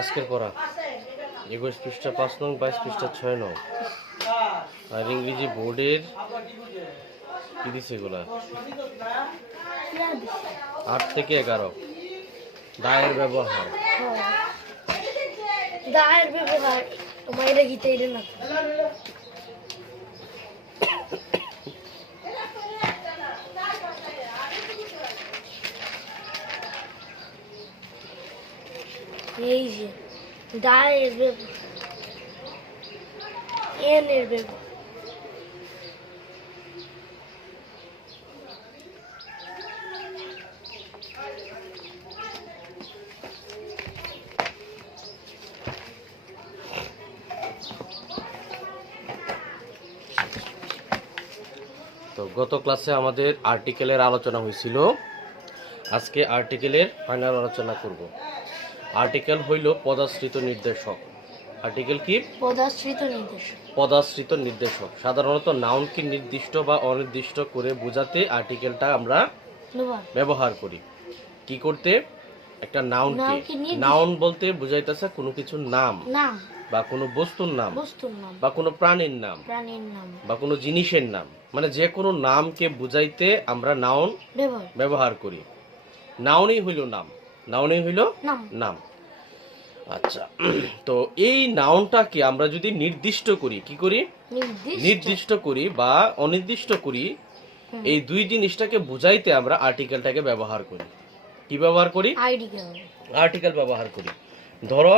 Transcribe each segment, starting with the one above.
আজকের পড়া 21 পৃষ্ঠা 5 নং, 22 পৃষ্ঠা 6 নং। আর ইংরেজি বোর্ডের কি দিছে এগুলা 8 থেকে 11 দায়ের ব্যবহার। দায়ের ব্যবহার তোমার এটা গীতে এটা না এই যে দায়ের ব্যবহার এনের ব্যবহার তো গত ক্লাসে আমাদের আর্টিকেলের আলোচনা হয়েছিল, আজকে আর্টিকেলের ফাইনাল আলোচনা করব। আর্টিকেল হইল পদাশ্রিত নির্দেশক। আর্টিকেল কি? পদাশ্রিত নির্দেশক। পদাশ্রিত নির্দেশক সাধারণত নাউনকে নির্দিষ্ট বা অনির্দিষ্ট করে বোঝাতে আর্টিকেলটা আমরা ব্যবহার করি। কি করতে? একটা নাউনকে, নাউন বলতে বোঝাইতেছে কোনো কিছুর নাম বা কোনো বস্তুর নাম বা কোনো প্রাণীর নাম বা কোনো জিনিসের নাম, মানে যে কোনো নামকে বুঝাইতে আমরা নাউন ব্যবহার করি। নাউনই হইল নাম, নাউনই হইল নাম। আচ্ছা, তো এই নাউনটাকে আমরা যদি নির্দিষ্ট করি, কি করি? নির্দিষ্ট করি বা অনির্দিষ্ট করি, এই দুই জিনিসটাকে বুঝাইতে আমরা আর্টিকেলটাকে ব্যবহার করি। কি ব্যবহার করি? আর্টিকেল ব্যবহার করি। ধরো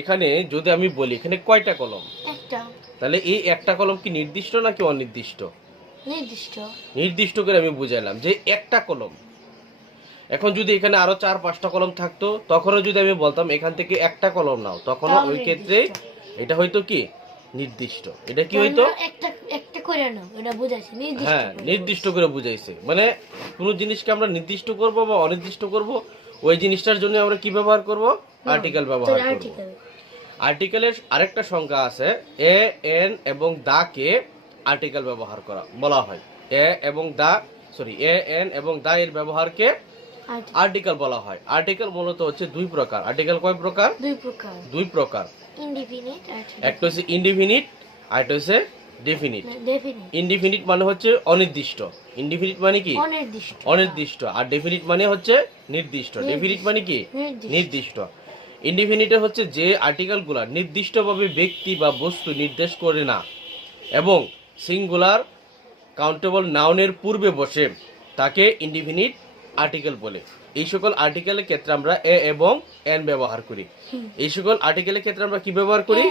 এখানে যদি আমি বলি এখানে কয়টা কলম? একটা। তাহলে এই একটা কলম কি নির্দিষ্ট নাকি অনির্দিষ্ট? নির্দিষ্ট। নির্দিষ্ট করে আমি বুঝাইলাম যে একটা কলম। এখন যদি এখানে আরো 4-5টা কলম থাকতো, তখনও যদি আমি বলতাম এখান থেকে একটা কলম নাও, তখনও ওই ক্ষেত্রে এটা হয়তো কি নির্দিষ্ট। এটা কি হইতো? একটা করে নাও, এটা বুঝাইছে নির্দিষ্ট। হ্যাঁ, নির্দিষ্ট করে বুঝাইছে। মানে কোন জিনিসকে আমরা নির্দিষ্ট করব বা অনির্দিষ্ট করব, ওই জিনিসটার জন্য আমরা কি ব্যবহার করব? আর্টিকেল ব্যবহার করব। আর্টিকেলের আরেকটা সংজ্ঞা আছে, এ, এন এবং দা কে আর্টিকেল ব্যবহার করা বলা হয়। এ, এন এবং দা এর ব্যবহারকে আর্টিকেল বলা হয়। আর্টিকেল মূলত হচ্ছে দুই প্রকার। আর্টিকেল কয় প্রকার? দুই প্রকার। একটা হচ্ছে ইনডিফিনিট, আরেকটা হচ্ছে ডেফিনিট। ইনডিফিনিট মানে হচ্ছে অনির্দিষ্ট, ইনডিফিনিট মানে কি? অনির্দিষ্ট। আর ডেফিনিট মানে হচ্ছে নির্দিষ্ট। ডেফিনিট মানে কি? নির্দিষ্ট। ইনডিফিনিটে হচ্ছে যে আর্টিকেলগুলা নির্দিষ্টভাবে ব্যক্তি বা বস্তু নির্দেশ করে না এবং সিঙ্গুলার কাউন্টেবল নাউনের পূর্বে বসে, তাকে ইনডিফিনিট আর্টিকেল বলে। এই সকল আর্টিকেলের ক্ষেত্রে আমরা এ এবং এন ব্যবহার করি। এই সকল আর্টিকেলের ক্ষেত্রে আমরা কি ব্যবহার করি?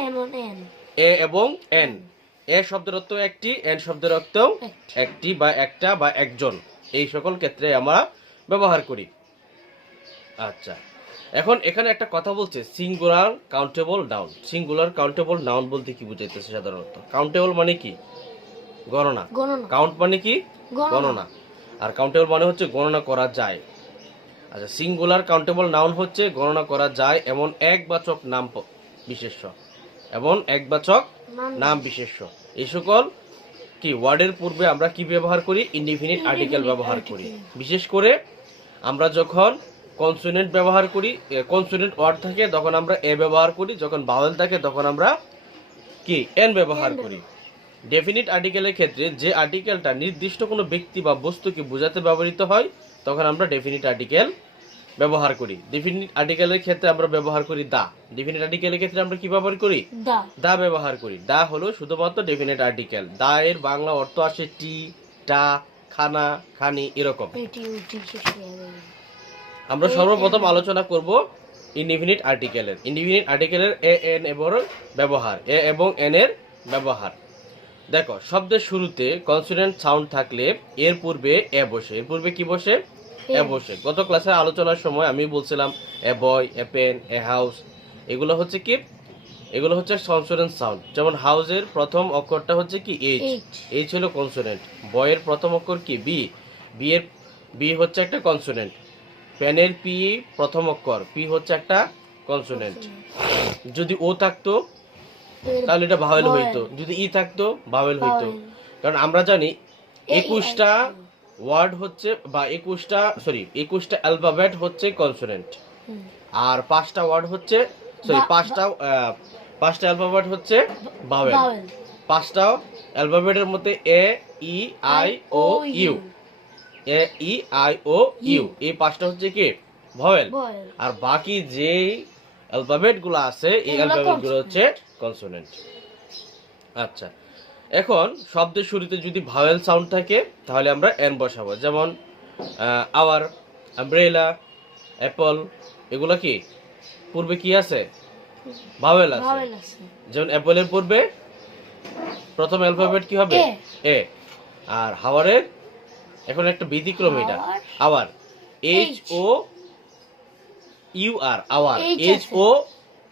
এ এবং এন। এ শব্দের অর্থ একটি, এন শব্দের অর্থ একটি বা একটা বা একজন। এই সকল ক্ষেত্রে আমরা ব্যবহার করি। আচ্ছা, এখন এখানে একটা কথা বলছে singular countable noun. Singular countable noun বলতে কি বুঝাইতেছে? সাধারণত কাউন্টেবল মানে কি? গণনা। কাউন্ট মানে কি? গণনা। আর কাউন্টেবল মানে হচ্ছে গণনা করা যায়। আচ্ছা, সিঙ্গুলার কাউন্টেবল নাউন হচ্ছে গণনা করা যায় এমন একবাচক নাম বিশেষ্য, এমন একবাচক নাম বিশেষ্য। এই সকল কি ওয়ার্ডের পূর্বে আমরা কি ব্যবহার করি? ইনডিফিনিট আর্টিকেল ব্যবহার করি। বিশেষ করে আমরা যখন কনসোনেন্ট ব্যবহার করি, কনসোনেন্ট ওয়ার্ড থাকে তখন আমরা এ ব্যবহার করি, যখন ভাওয়েল থাকে তখন আমরা কি এন ব্যবহার করি। ডেফিনিট আর্টিকেলের ক্ষেত্রে যে আর্টিকেলটা নির্দিষ্ট কোনো ব্যক্তি বা বস্তুকে বোঝাতে ব্যবহৃত হয়, তখন আমরা ডেফিনিট আর্টিকেল ব্যবহার করি। ডেফিনিট আর্টিকেলের ক্ষেত্রে আমরা ব্যবহার করি দা। ডেফিনিট আর্টিকেলের ক্ষেত্রে আমরা কি ব্যবহার করি? দা ব্যবহার করি। দা হলো শুধুমাত্র ডেফিনিট আর্টিকেল। দা এর বাংলা অর্থ আসে টি, টা, খানা, খানি, এরকম। আমরা সর্বপ্রথম আলোচনা করব ইনডিফিনিট আর্টিকেলের। ইনডিফিনিট আর্টিকেলের এ, এন এর ব্যবহার, এ এবং এন এর ব্যবহার। দেখো, শব্দের শুরুতে কনসোনেন্ট সাউন্ড থাকলে এর পূর্বে এ বসে। এর পূর্বে কি বসে? এ বসে। গত ক্লাসে আলোচনার সময় আমি বলছিলাম এ বয়, এ পেন, এ হাউস, এগুলো হচ্ছে কি? এগুলো হচ্ছে কনসোনেন্ট সাউন্ড। যেমন হাউসের প্রথম অক্ষরটা হচ্ছে কি? এইচ। এইচ হলো কনসোনেন্ট। বয়ের প্রথম অক্ষর কি? বি। বি হচ্ছে একটা কনসোনেন্ট। পেনের পি প্রথম অক্ষর, পি হচ্ছে একটা কনসোনেন্ট। যদি ও থাকতো তাহলে এটা ভাওয়েল হইতো, যদি ই থাকতো ভাওয়েল হইতো। কারণ আমরা জানি 21টা ওয়ার্ড হচ্ছে বা 21টা অ্যালফাবেট হচ্ছে কনসোনেন্ট, হুম। আর 5টা ওয়ার্ড হচ্ছে সরি বা- 5টা অ্যালফাবেট হচ্ছে ভাওয়েল। ভাওয়েল 5টা অ্যালফাবেটের মধ্যে A E I O U, A E I O U, এই 5টা হচ্ছে কি ভাওয়েল। ভাওয়েল আর বাকি যে অ্যালফাবেট গুলো আছে এই এগুলো অ্যালফাবেট গুলো consonant। হচ্ছে কনসোনেন্ট। আচ্ছা, এখন শব্দের শুরুতে যদি ভাওয়েল সাউন্ড থাকে তাহলে আমরা এন বসাবো, যেমন আওয়ার, আমব্রেলা, অ্যাপল, এগুলো কি পূর্বে কি আছে ভাওয়েল আছে। ভাওয়েল আছে যেমন অ্যাপলের পূর্বে প্রথম অ্যালফাবেট কি হবে এ। এ, আর হাওয়ারের এখন একটা ব্যতিক্রম এটা hour. Hour, H H। O U R, hour H H আছে। ও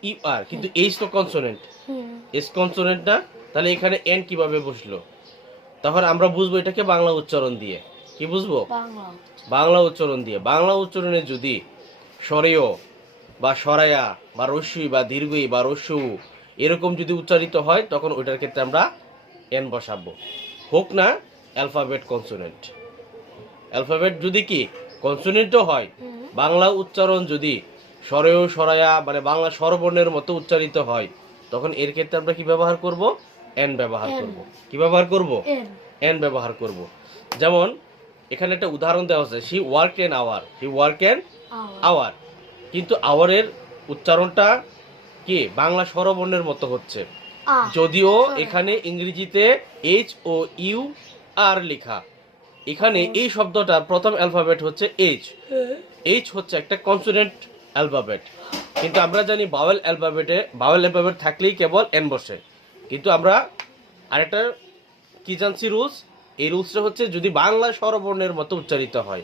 ইউ আর, কিন্তু এইচ তো কনসোনেন্ট, হুম। এস কনসোনেন্ট না, তাহলে এখানে এন কিভাবে বসলো? তখন আমরা বুঝবো এটাকে বাংলা উচ্চারণ দিয়ে। কি বুঝবো? বাংলা বাংলা উচ্চারণ দিয়ে। বাংলা উচ্চারণে যদি স্বরেয় বা সরায়া বা রস্যই বা দীর্ঘই বা রস্য এরকম যদি উচ্চারিত হয় তখন ওইটার ক্ষেত্রে আমরা এন বসাবো, হোক না অ্যালফাবেট কনসোনেন্ট। অ্যালফাবেট যদি কি কনসোনেন্টও হয়, হুম। বাংলা উচ্চারণ যদি স্বরেয় সরায়া মানে বাংলা স্বরবর্ণের মতো উচ্চারিত হয় তখন এর ক্ষেত্রে আমরা কি ব্যবহার করব? এন ব্যবহার N। করব। কি ব্যবহার করব? এন এন ব্যবহার করব। যেমন এখানে একটা উদাহরণ দেওয়া আছে, she work an hour, she work an hour hour, কিন্তু আওয়ারের উচ্চারণটা কি বাংলা স্বরবর্ণের মতো হচ্ছে, আ যদিও Sorry। এখানে ইংরেজিতে এইচ ও ইউ আর লেখা। এখানে এই শব্দটা প্রথম অ্যালফাবেট হচ্ছে এইচ, এইচ হচ্ছে একটা কনসোনেন্ট অ্যালফাবেট, কিন্তু আমরা জানি ভাওয়েল অ্যালফাবেট থাকলেই কেবল এন বসে। কিন্তু আমরা আরেকটা কি জানছি রুলস, এই রুলসটা হচ্ছে যদি বাংলা স্বরবর্ণের মতো উচ্চারিত হয়,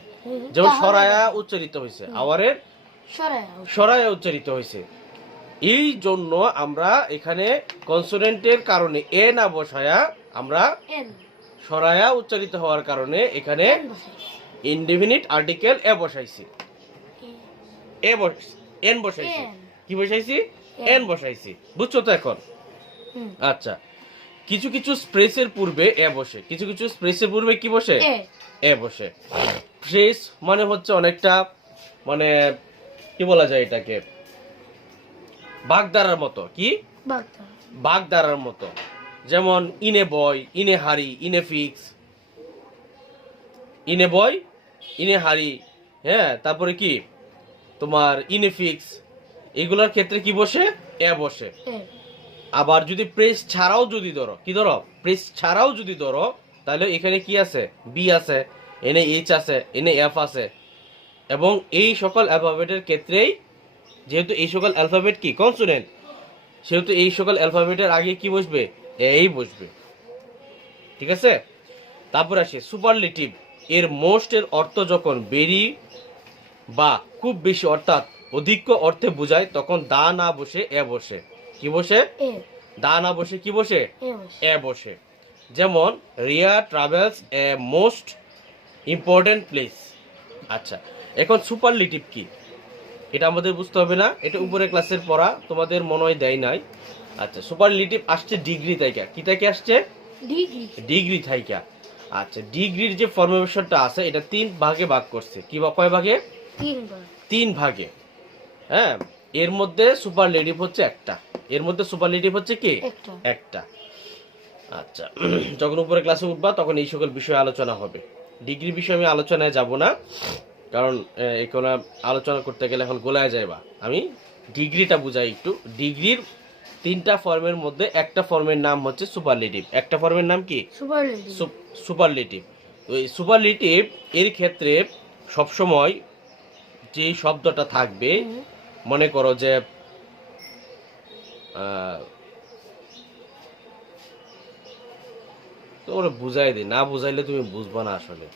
যেমন তাহলে সরায়া উচ্চারিত হয়েছে, আওয়ারের সরাই সরায়া উচ্চারিত হয়েছে, এই জন্য আমরা এখানে কনসোনেন্টের কারণে এ না বসায়া আমরা এন সরায়া উচ্চারিত হওয়ার কারণে এখানে এন বসে ইনডেফিনিট আর্টিকেল এ বসাইছি, এন বসাইছি। এন। কি বসাইছি? এন। এন বসাইছি। বুঝছো তো এখন? হুম। আচ্ছা, কিছু কিছু স্প্রেসের পূর্বে এ বসে, কিছু কিছু স্প্রেসের পূর্বে কি বসে? এ এ বসে। ফ্রেস মানে হচ্ছে অনেকটা মানে কি বলা যায় এটাকে, বাগধারার মতো। কি? বাগদা বাগধারার মতো। যেমন ইনে বয়, ইনে হারি, ইনে ফিক্স, ইনে বয়, ইনে হারি, হ্যাঁ, তারপরে কি তোমার ইনে ফিক্স, এগুলোর ক্ষেত্রে কি বসে? এ বসে। এ আবার যদি প্রেস ছাড়াও যদি ধরো, কি ধরো, প্রেস ছাড়াও যদি ধরো, তাহলে এখানে কি আছে? বি আছে, এনে এইচ আছে, এনে এফ আছে, এবং এই সকল অ্যালফাবেটের ক্ষেত্রেই যেহেতু এই সকল অ্যালফাবেট কি কনসোনেন্ট, সেহেতু এই সকল অ্যালফাবেটের আগে কি বসবে? এই বসবে। ঠিক আছে? তারপর আসে সুপারলেটিভ। এর মোস্ট এর অর্থ যখন বেরি বা খুব বেশি অর্থাৎ অধিক অর্থে বোঝায় তখন দা না বসে এ বসে। কি বসে? এ দা না বসে কি বসে? এ বসে এ বসে। যেমন রিয়া ট্রাভেলস এ মোস্ট ইম্পর্টেন্ট প্লেস। আচ্ছা, এখন সুপারলেটিভ কি এটা আমাদের বুঝতে হবে না, এটা উপরে ক্লাসের পড়া, তোমাদের মনে হয় দেয় নাই। আচ্ছা, সুপারলেটিভ আসছে ডিগ্রি থাইকা। কি থেকে আসছে? ডিগ্রি ডিগ্রি থাইকা। আচ্ছা, ডিগ্রির যে ফর্মেশনটা আছে এটা 3 ভাগে ভাগ করছে। কি বা কয় ভাগে? 3 বার 3 ভাগে। হ্যাঁ, এর মধ্যে সুপারলেটিভ হচ্ছে একটা, এর মধ্যে সুপারলেটিভ হচ্ছে কি একটা একটা। আচ্ছা, যখন উপরে ক্লাসে উঠবা তখন এই সকল বিষয়ে আলোচনা হবে। ডিগ্রি বিষয়ে আমি আলোচনায় যাব না, কারণ এখানে আলোচনা করতে গেলে এখন গোলায় যাইবা। আমি ডিগ্রিটা বুঝাই একটু। ডিগ্রির 3টা ফর্মের মধ্যে একটা ফর্মের নাম হচ্ছে সুপারলেটিভ। একটা ফর্মের নাম কি? Superlative superlative. তো এই সুপারলেটিভ এর ক্ষেত্রে সবসময় যে শব্দটা থাকবে, মনে করো যে তোমরা বুঝাই দিই, না বুঝাইলে তুমি বুঝবা না। আসলে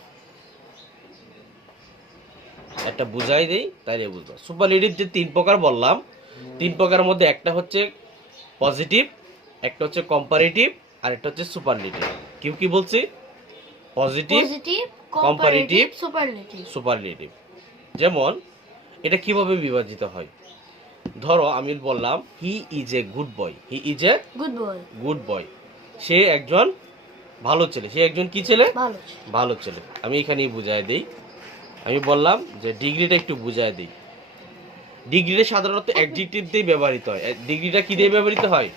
একটা বুঝাই দেই তাইলে বুঝবা। সুপারলেটিভ যে 3 প্রকার বললাম, 3 প্রকারের মধ্যে একটা হচ্ছে পজিটিভ, একটা হচ্ছে কম্পারেটিভ, আর একটা হচ্ছে সুপারলেটিভ। কি বলছি? Positive, positive comparative, comparative superlative superlative. যেমন এটা কিভাবে বিভাজিত হয়? ধরো আমি বললাম he is a good boy, he is a good boy good boy, সে একজন ভালো ছেলে। সে একজন কি ছেলে? ভালো ভালো ছেলে। আমি এখানেই বুঝাই দেই। আমি বললাম যে ডিগ্রিটা একটু বুঝাই দেই। ডিগ্রিটা সাধারণত অ্যাডজেক্টিভ দিয়ে ব্যবহৃত হয়। ডিগ্রিটা কি দিয়ে ব্যবহৃত হয়?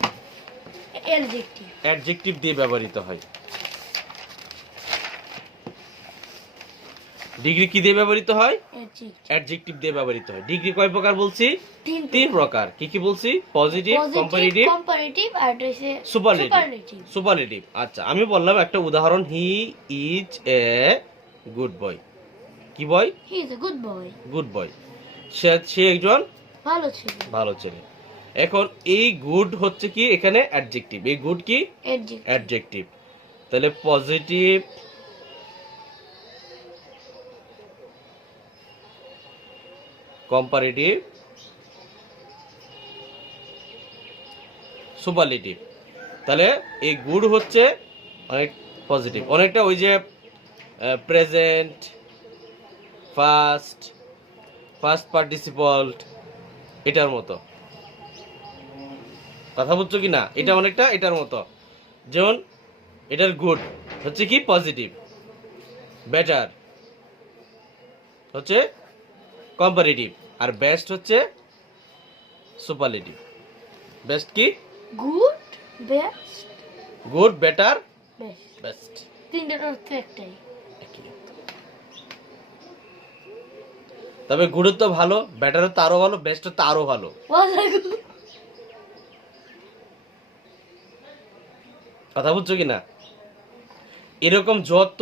অ্যাডজেক্টিভ। অ্যাডজেক্টিভ দিয়ে ব্যবহৃত হয়। ডিগ্রি কি দিয়ে ব্যবহৃত হয়? অ্যাডজেক্টিভ দিয়ে ব্যবহৃত হয়। ডিগ্রি কয় প্রকার বলছি? তিন প্রকার। কি কি বলছি? পজিটিভ, কম্পারেটিভ, কম্পারেটিভ আর হচ্ছে সুপারলেটিভ। সুপারলেটিভ। আচ্ছা, আমি বললাম একটা উদাহরণ, হি ইজ এ গুড বয়। কি boy? He is a good boy. Good boy. সে একজন ভালো ছেলে। ভালো ছেলে। এখন এই গুড হচ্ছে কি এখানে অ্যাডজেক্টিভ। এই গুড কি? অ্যাডজেক্টিভ। তাহলে পজিটিভ, কম্পারেটিভ, সুপারলেটিভ। তাহলে এই গুড হচ্ছে অনেক পজিটিভ, অনেকটা ওই যে প্রেজেন্ট, ফার্স্ট পার্টিসিপল এটার মতো। কথা বুঝছো কি না? এটা অনেকটা এটার মতো। যেমন এটার গুড হচ্ছে কি পজিটিভ, বেটার হচ্ছে কম্পারেটিভ, আর বেস্ট হচ্ছে সুপারলেটিভ। বেস্ট কি? Good, best, good, better, best. Best. তিনটার অর্থ একটাই। তবে গুড তো ভালো, বেটার তো আরো ভালো, বেস্ট তো আরো ভালো। কথা বুঝছো কি না? এরকম যত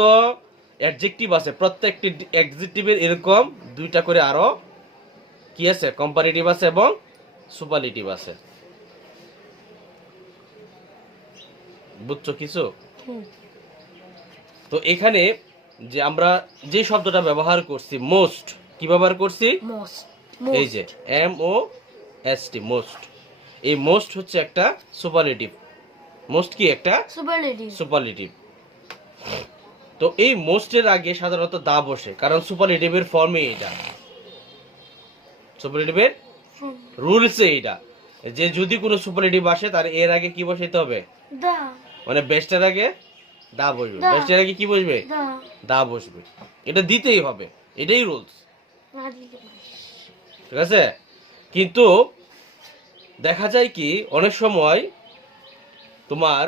অ্যাডজেক্টিভ আছে প্রত্যেকটি অ্যাডজেক্টিভের এরকম দুইটা করে আরো কি আছে? কম্পারেটিভ আছে এবং সুপারলেটিভ আছে। বুঝছো কিছু? তো এখানে যে আমরা যে শব্দটা ব্যবহার করছি মোস্ট, কি ব্যবহার করছি? এই যে MOST, মোস্ট। এই মোস্ট হচ্ছে একটা সুপারলেটিভ। মোস্ট কি? একটা সুপারলেটিভ। তো এই মোস্টের আগে সাধারণত দা বসে, কারণ সুপারলেটিভের ফর্মে এটা, সুপারলেটিভের রুলসে এটা, যে যদি কোনো সুপারলেটিভ আসে তার এর আগে কি বসাইতে হবে? দা। মানে বেস্টের আগে দা বসবে, বেস্টের আগে কি বসবে? দা বসবে। এটা দিতেই হবে, এটাই রুলস। ঠিক আছে? কিন্তু দেখা যায় কি অনেক সময় তোমার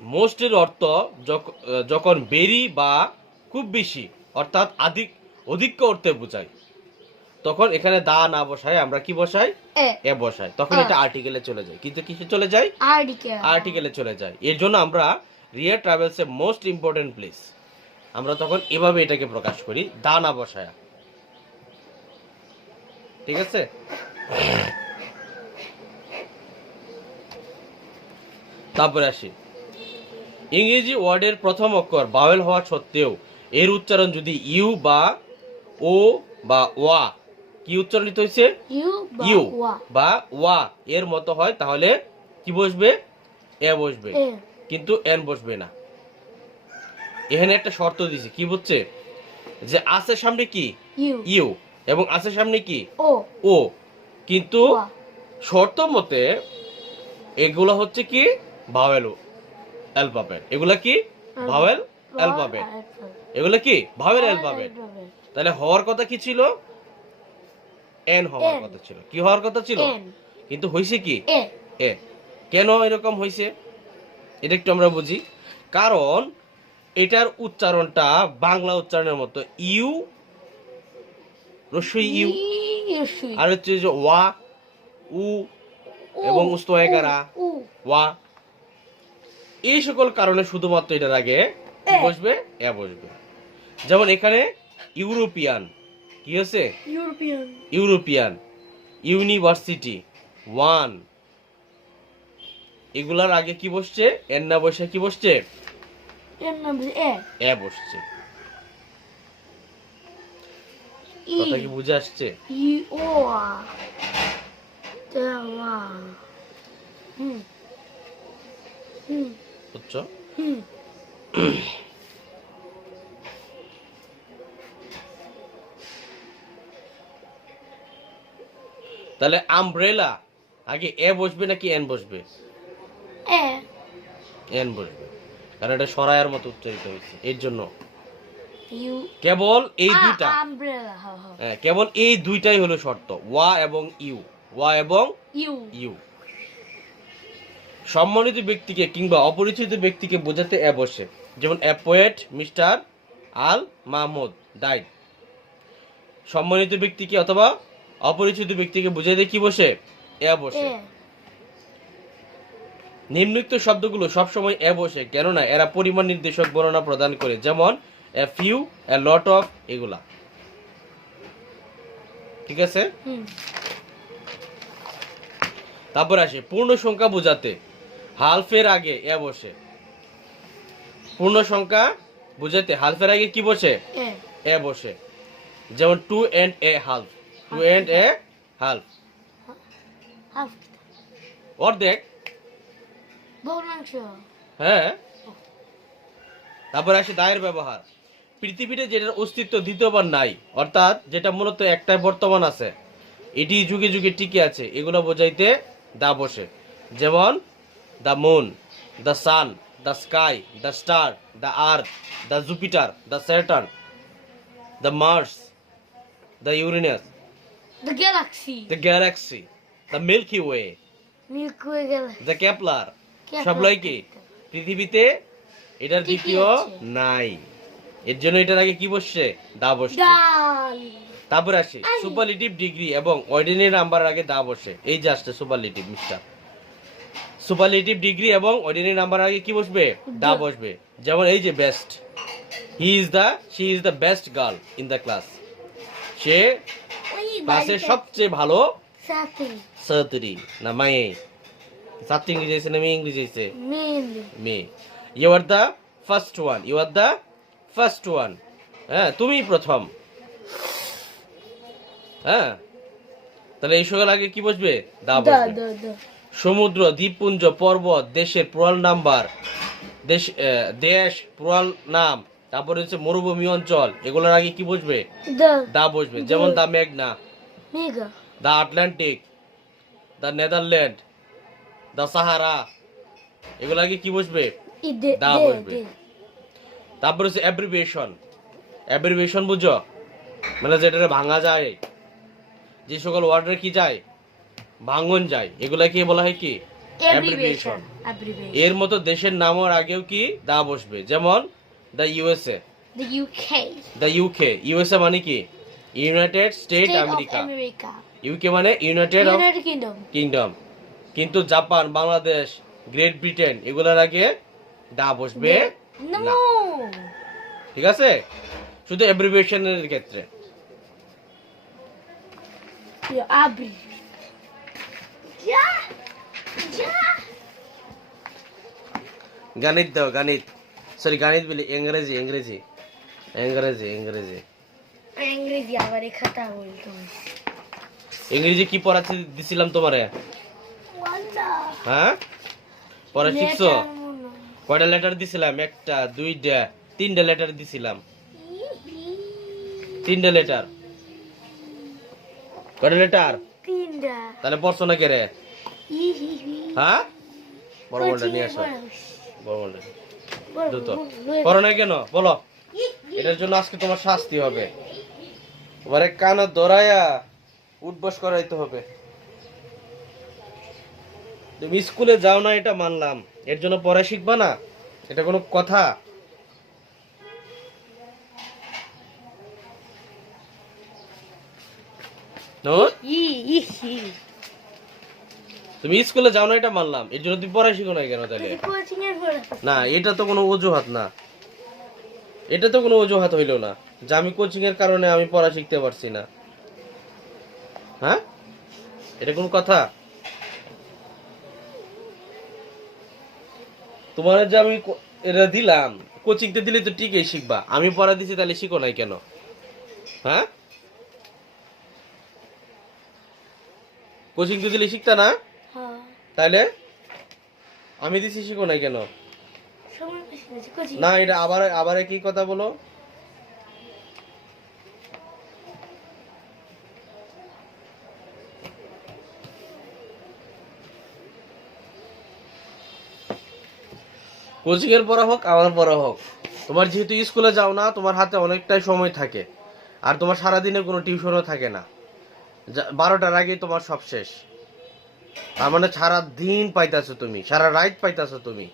মোস্টের অর্থ যখন বেরি বা খুব বেশি অর্থাৎ অধিক অর্থে বোঝায়, তখন এখানে দা না বসায় আমরা কি বসাই? এ বসাই। তখন এটা আর্টিকেলে চলে যায়। কিন্তু কিসে চলে যায়? আর্টিকেলে চলে যায়। এর জন্য আমরা রিয়া ট্রাভেলস এর মোস্ট ইম্পর্টেন্ট প্লেস, আমরা তখন এভাবে এটাকে প্রকাশ করি, দা না বসায়া। ঠিক আছে? তারপরে আসি, ইংরেজি ওয়ার্ডের প্রথম অক্ষর ভাওয়েল হওয়া সত্ত্বেও এর উচ্চারণ যদি ইউ বা ও বা ওয়া, কি উচ্চারণিত হয়েছে? ইউ বা ওয়া এর মতো হয়, তাহলে কি বসবে? এ বসবে, কিন্তু এন বসবে না। এখানে একটা শর্ত দিছি, কি বুঝছে? যে আছে সামনে কি? ইউ, এবং আছে সামনে কি? ও। কিন্তু শর্ত মতে এগুলো হচ্ছে কি? Vowel alphabet. এগুলা কি? Vowel alphabet. এগুলা কি? Vowel alphabet. তাহলে হওয়ার কথা কি ছিল? এন হওয়ার কথা ছিল। কি হওয়ার কথা ছিল? কিন্তু হইছে কি? এ। কেন এরকম হইছে এটা একটু আমরা বুঝি। কারণ এটার উচ্চারণটা বাংলা উচ্চারণের মতো, ইউ রস্যই ইউ, আর হচ্ছে যে ওয়া, উ এবং উস্তোয়াকারা ওয়া, এই সকল কারণে শুধুমাত্র এটার আগে কি বসবে? এ বসবে। যেমন এখানে ইউরোপিয়ান, কি আছে? ইউরোপিয়ান, ইউনিভার্সিটি, ওয়ান, এগুলার আগে কি বসছে? এর না বসে কি বসছে? এ বসছে। কথা কি বুঝে আসছে? বুঝছো? তাহলে আমব্রেলা আগে এ বসবে নাকি এন বসবে? এন বসবে। কারণ এটা সরায়ার মতো উচ্চারিত হয়েছে এর জন্য। ইউ কেবল এই দুইটা, আমব্রেলা হ্যাঁ কেবল এই দুইটাই হলো শর্ত, ওয়া এবং ইউ, ওয়া এবং ইউ ইউ। সম্মানিত ব্যক্তিকে কিংবা অপরিচিত ব্যক্তিকে বোঝাতে এ বসে, যেমন a poet mister Al Mahmud died. সম্মানিত ব্যক্তিকে অথবা অপরিচিত ব্যক্তিকে বোঝাতে কি বসে? এ বসে। এ নিম্নোক্ত শব্দগুলো সবসময় এ বসে, কেননা এরা পরিমাণ নির্দেশক বর্ণনা প্রদান করে, যেমন a few, A lot of, এগুলা। ঠিক আছে, হুম তারপর আসে পূর্ণ সংখ্যা বোঝাতে হালফের আগে এ বসে। পূর্ণ সংখ্যা বোঝাতে হালফের আগে কি বসে? এ এ বসে, যেমন two and a half, two and a half, half অর্ধেক। ভগ্নাংশ হ্যাঁ, তারপর আসে দায়ের ব্যবহার। পৃথিবীতে যেটার অস্তিত্ব দ্বিতীয়বার নাই, অর্থাৎ যেটা মূলত একটাই বর্তমান আছে, এটি যুগে যুগে টিকে আছে, এগুলো বোঝাইতে দা বসে, যেমন the moon, the sun, the sky, the star, the earth, the Jupiter, the Saturn, the Mars, the Uranus, the galaxy the galaxy, the Milky Way, Milky Way galaxy the Kepler. সবগুলাই কি পৃথিবীতে এটার টিকে দ্বিতীয় আছে। নাই, এর জন্য এটার আগে কি বসছে? দা বসছে। ডাল তারপর আসে সুপারলেটিভ ডিগ্রি এবং অর্ডিনারি নাম্বার আগে দা বসে। এই যে আসছে সুপারলেটিভ মিস্টার, সুপারলেটিভ ডিগ্রি এবং অর্ডিনারি নাম্বার আগে কি বসবে? দা বসবে। যেমন এই যে best, she is the best girl in the class, সে ক্লাসের সবচেয়ে ভালো সাথে ছাত্রী। না মায়ে, ছাত্রী ইংরেজি আছে না মেয়ে ইংরেজি আছে? মেন মেয়ে। You are the first one, you are the first one. হ্যাঁ, তুমি প্রথম। হ্যাঁ, তাহলে এই সকল আগে কি বসবে? দা দা বসবে। দা দা সমুদ্র, দ্বীপপুঞ্জ, পর্বত, দেশের প্লুরাল নাম্বার, দেশ প্লুরাল নাম, তারপরে হচ্ছে মরুভূমি অঞ্চল, এগুলোর আগে কি বসবে? দা দা বসবে। যেমন দা মেঘনা, মেগা দা আটলান্টিক, দা নেদারল্যান্ড, দা সাহারা, এগুলো আগে কি বসবে? ইদে দা দে বসবে। দে তারপর হচ্ছে অ্যাব্রিভিয়েশন। অ্যাব্রিভিয়েশন বুঝো? মানে যেটা ভাঙা যায়, যে সকল ওয়ার্ডের কি যায়? ভাঙন যায়, এগুলা কি বলা হয়? কি? অ্যাব্রিভিয়েশন অ্যাব্রিভিয়েশন এর মতো দেশের নামের আগেও কি দা বসবে, যেমন the USA, the UK the UK. USA মানে কি? United State State of America. America UK মানে United of United Kingdom Kingdom. কিন্তু জাপান, বাংলাদেশ, গ্রেট ব্রিটেন, এগুলোর আগে দা বসবে না। নো ঠিক আছে, শুধু অ্যাব্রিভিয়েশনের ক্ষেত্রে। আব্রি যা যা গণিত দাও, গণিত, সরি গণিত বলি, ইংরেজি ইংরেজি ইংরেজি ইংরেজি ইংরেজি আবার খাতা বলতো ইংরেজি কি পড়াতে দিছিলাম তোমারে? ওয়ান্ডা হ্যাঁ, পড়া শিখছো? কয়টা লেটার দিছিলাম? একটা, দুইটা, তিনটা লেটার দিছিলাম। তিনটা লেটার। কয়টা লেটার? তিনটা তাহলে পড়ছো না কে রে? হ্যাঁ, বড় বড়টা নিয়ে আসো, বড় বড়টা দ্রুত। পড়ো না কেন বলো? এটার জন্য আজকে তোমার শাস্তি হবে, তোমার কান ধরায়া উঠবস করাইতে হবে। তুমি স্কুলে যাও না এটা মানলাম, এর জন্য পড়া শিখবা না? এটা কোনো কথা? নূর, তুমি স্কুলে যাও না এটা মানলাম, এর জন্য তুমি পড়া শিখো না কেন তাহলে? কোচিং এর পড়া না, এটা তো কোনো অজুহাত না, এটা তো কোনো অজুহাত হইল না যে আমি কোচিং এর কারণে আমি পড়া শিখতে পারছি না। হ্যাঁ, এটা কোনো কথা? তোমার যে আমি এটা দিলাম, কোচিংতে দিলে তো ঠিকই শিখবা, আমি পড়া দিছি তাহলে শিখো নাই কেন? হ্যাঁ, কোচিং তো দিলে শিখতা না, হ্যাঁ তাইলে আমি দিছি শিখো নাই কেন? সময় বেশি আছে কোচিং না, এটা আবার আবার কি কথা বলো? কোচিং এর পড়া হোক আমার পড়া হোক, তোমার যেহেতু স্কুলে যাও না, তোমার হাতে অনেকটাই সময় থাকে, আর তোমার সারাদিনে কোনো টিউশনও থাকে না, 12টার আগে তোমার সব শেষ। তার মানে সারা দিন পাইতাছো তুমি, সারা রাত পাইতাছো তুমি।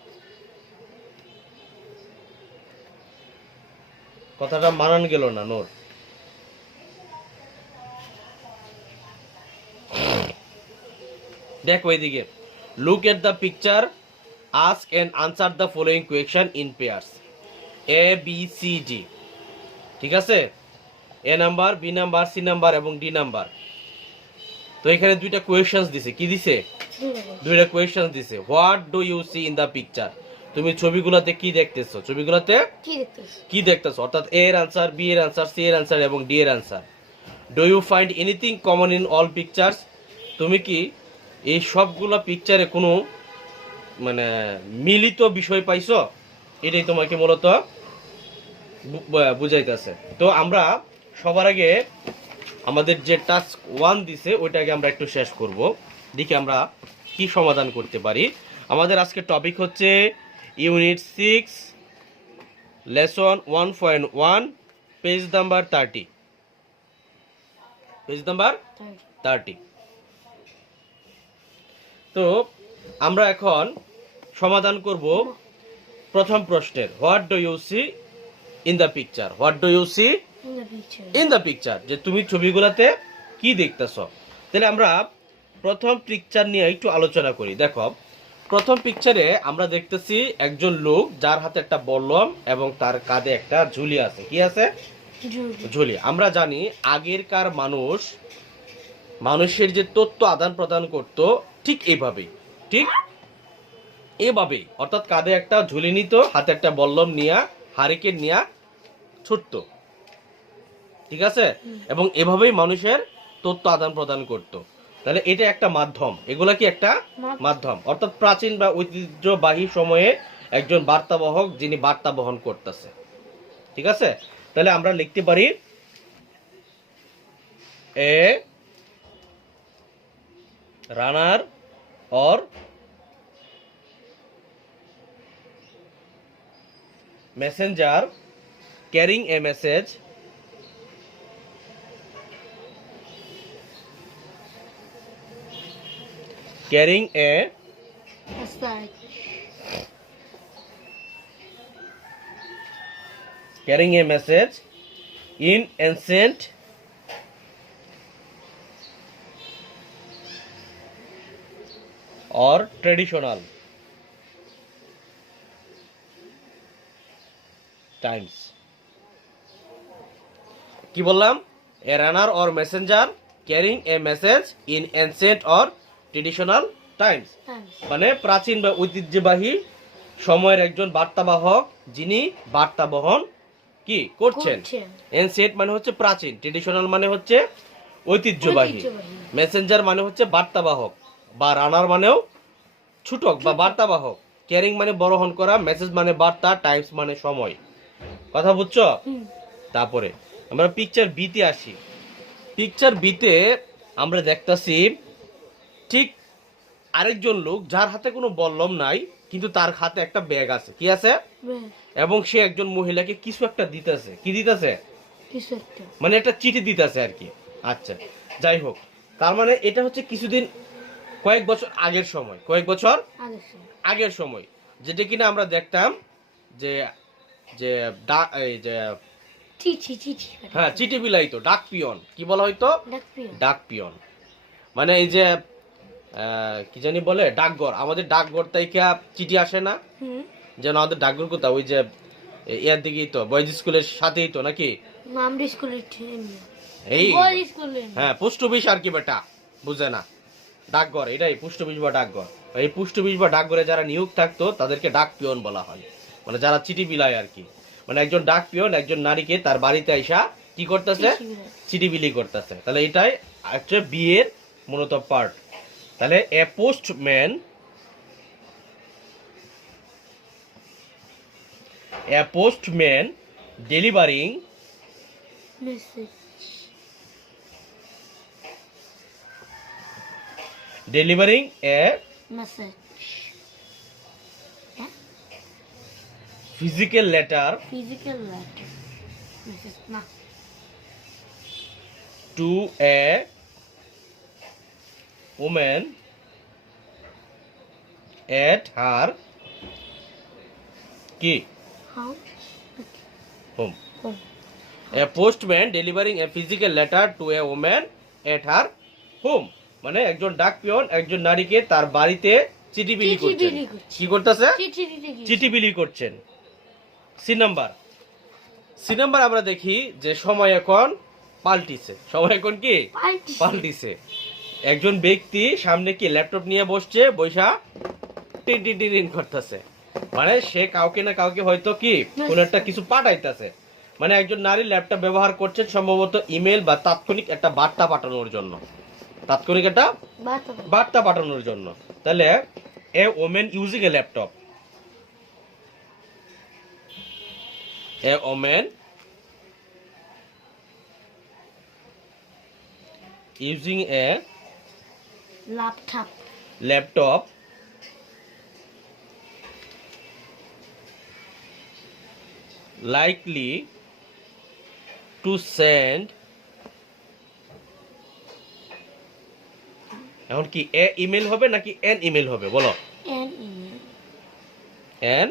কথাটা মানান গেল না নোর। দেখো এদিকে, look at the picture, ask and answer the following question in pairs A B C D. ঠিক আছে, A number, B number, C number এবং ডি নাম্বার। তো এখানে দুইটা কোয়েশ্চেন্স দিছে, কি দিছে? দুইটা কোয়েশ্চেন্স দিছে। What do you see in the picture? তুমি ছবিগুলোতে কি দেখতেছো? ছবিগুলোতে কি দেখতেছো? অর্থাৎ এ এর আনসার, বি এর আনসার, সি এর আনসার এবং ডি এর answer. Do you find anything common in all pictures? তুমি কি এই সবগুলো পিকচারে কোনো মানে মিলিত বিষয় পাইছো? এটাই তোমাকে মূলত বুঝাইতেছে। তো আমরা সবার আগে আমাদের যে টাস্ক 1 দিছে ওইটাকে আমরা একটু শেষ করব, দেখি আমরা কি সমাধান করতে পারি। আমাদের আজকে টপিক হচ্ছে unit 6 lesson 1.1 page number 30। Page number 30। তো আমরা এখন সমাধান করব প্রথম প্রশ্নের, what do you see in the picture. What do you see in the picture, যে তুমি ছবিগুলোতে কি দেখতেছ। তাহলে আমরা প্রথম পিকচার নিয়ে একটু আলোচনা করি। দেখো, প্রথম পিকচারে আমরা দেখতেছি একজন লোক যার হাতে একটা বল্লম এবং তার কাঁধে একটা ঝুলি আছে। কি আছে? ঝুলি। আমরা জানি আগেরকার মানুষের যে তথ্য আদান প্রদান করত ঠিক এইভাবেই, ঠিক এভাবেই, অর্থাৎ কাঁধে একটা ঝুলি নিত, হাতে একটা বল্লম নিয়া, হারিকেন নিয়া ছুটতো। ঠিক আছে, এবং এভাবেই মানুষের তথ্য আদান প্রদান করত। তাহলে এটা একটা মাধ্যম, এগুলা কি একটা মাধ্যম, অর্থাৎ প্রাচীন বা ঐতিহ্যবাহী সময়ে একজন বার্তাবাহক যিনি বার্তা বহন করতেছে। ঠিক আছে, তাহলে আমরা লিখতে পারি a runner or messenger carrying a message carrying a message in ancient or traditional times. কি বললাম? a runner or messenger carrying a message in ancient or traditional times, মানে প্রাচীন বা ঐতিহ্যবাহী সময়ের একজন বার্তাবাহক যিনি বার্তা বহন কি করছেন। এনসেন্ট মানে হচ্ছে প্রাচীন, ট্রেডিশনাল মানে হচ্ছে ঐতিহ্যবাহী, মেসেঞ্জার মানে হচ্ছে বার্তাবাহক, বা রানার মানেও ছুটক বা বার্তাবাহক, ক্যারিং মানে বহন করা, মেসেজ মানে বার্তা, টাইমস মানে সময়। কথা বুঝছো? তারপরে আমরা পিকচার বিতে আসি। পিকচার বিতে আমরা দেখতাছি ঠিক আরেকজন লোক যার হাতে কোনো বল্লম নাই, কিন্তু তার হাতে একটা ব্যাগ আছে। কি আছে? এবং সে একজন মহিলাকে কিছু একটা দিতেছে। কি দিতেছে? মানে একটা চিঠি দিতেছে আর কি। আচ্ছা, যাই হোক, তার মানে এটা হচ্ছে কিছুদিন, কয়েক বছর আগের সময়, কয়েক বছর আগের সময়, যেটা কিনা আমরা দেখতাম যে যে এই যে হ্যাঁ চিঠি বিলাইতো, ডাক পিয়ন। কি বলা হইতো? ডাক পিয়ন। মানে এই যে কি জানি বলে, ডাকঘর। আমাদের ডাকঘর থেকে চিঠি আসে না, যেন আমাদের ডাকঘর কোথাও ওই যে ইয়ার দিকেই তো, বয়েজ স্কুলের সাথেই তো নাকি, এই হ্যাঁ পোস্ট অফিস আর কি বেটা, বুঝে না, ডাকঘর এটাই পোস্ট অফিস বা ডাকঘর। এই পোস্ট অফিস বা ডাকঘরে যারা নিয়োগ থাকতো তাদেরকে ডাক পিয়ন বলা হয়, মানে যারা চিঠি বিলায় আর কি। মানে একজন ডাক পিয়ন একজন নারীকে তার বাড়িতে আইসা কি করতেছে? চিঠি বিলি করতেছে। তাহলে এটাই হচ্ছে বিয়ের মূলত পার্ট। তাহলে এ পোস্টম্যান ডেলিভারিং এ physical letter Physical letter. Message না। to a woman at her key How? home. Home. A postman delivering a physical letter to a woman at her home. মানে একজন ডাক পিয়ন একজন নারীকে তার বাড়িতে চিঠি বিলি চিঠি করছেন। বিলি করছে। কি করতেছে? চিঠি দিতে গিয়েছে। চিঠি বিলি করছেন। সি নাম্বার আমরা দেখি যে সময় এখন পাল্টিছে। সময় এখন কি পাল্টিছে। পাল্টিছে। একজন ব্যক্তি সামনে কি ল্যাপটপ নিয়ে বসছে, বৈশা টিন টিন টিন টিন করতেছে। মানে সে কাউকে না কাউকে হয়তো কি কোন একটা কিছু পাঠাইতেছে। মানে একজন নারী ল্যাপটপ ব্যবহার করছেন সম্ভবত ইমেল বা তাৎক্ষণিক একটা বার্তা পাঠানোর জন্য। তাৎক্ষণিক একটা বার্তা। বার্তা পাঠানোর জন্য। তাহলে a women using a laptop, a women using a laptop. Laptop likely to send এখন কি এ ইমেল হবে নাকি এন ইমেল হবে বলো? An email. N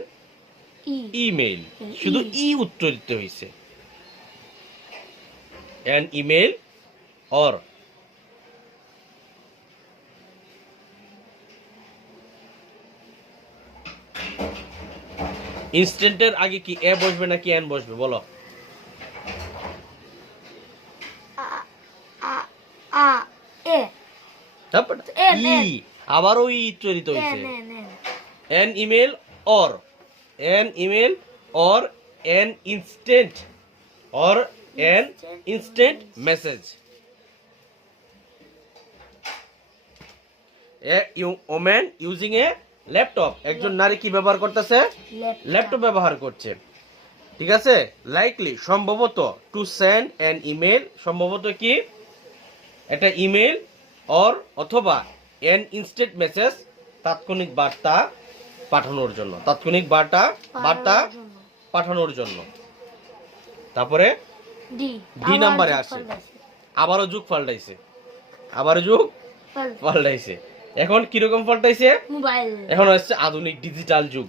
E. Email, শুধু ই উত্তর দিতে হইছে। এন ইমেল অর ইনস্ট্যান্টের আগে কি এ বসবে নাকি এন বসবে বলো? A. A. তারপর এন, ই এন। আবারও ই উচ্চারিত হইছে। N. an email or an email or an instant or an instant message. A woman using a laptop, একজন নারী কি ব্যবহার করতেছে? ল্যাপটপ ব্যবহার করছে। ঠিক আছে, লাইকলি সম্ভবত টু সেন্ড অ্যান ইমেল, সম্ভবত কি একটা ইমেল অর অথবা অ্যান ইনস্ট্যান্ট মেসেজ তাৎক্ষণিক বার্তা পাঠানোর জন্য, তাৎক্ষণিক বার্তা পাঠানোর জন্য। তারপরে ডি নাম্বারে আসে, আবারও যুগ পাল্টাইছে, আবারও যুগ পাল্টাইছে। এখন কিরকম পাল্টাইছে? মোবাইল। এখন হচ্ছে আধুনিক ডিজিটাল যুগ,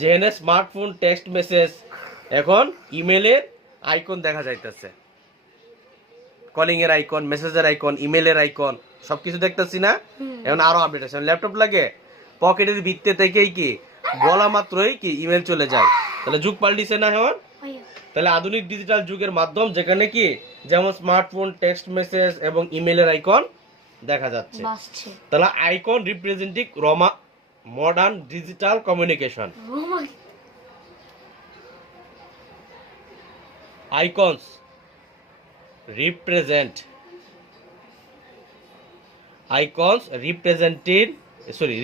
যেখানে স্মার্টফোন, টেক্সট মেসেজ, এখন ইমেলের আইকন দেখা যাইতেছে, কলিং এর আইকন, মেসেজের আইকন, ইমেলের আইকন, সবকিছু দেখতেছি না। এখন আরো আপডেট আছে, ল্যাপটপ লাগে পকেটের ভিত্তি থেকেই কি বলা মাত্রই কি ইমেল চলে যায়। তাহলে যুগ পাল্টিছে না এখন? তাহলে আধুনিক ডিজিটাল যুগের মাধ্যম, যেখানে কি যেমন স্মার্টফোন, টেক্সট মেসেজ এবং ইমেলের আইকন দেখা যাচ্ছে। তাহলে icon representing modern digital communication. Icons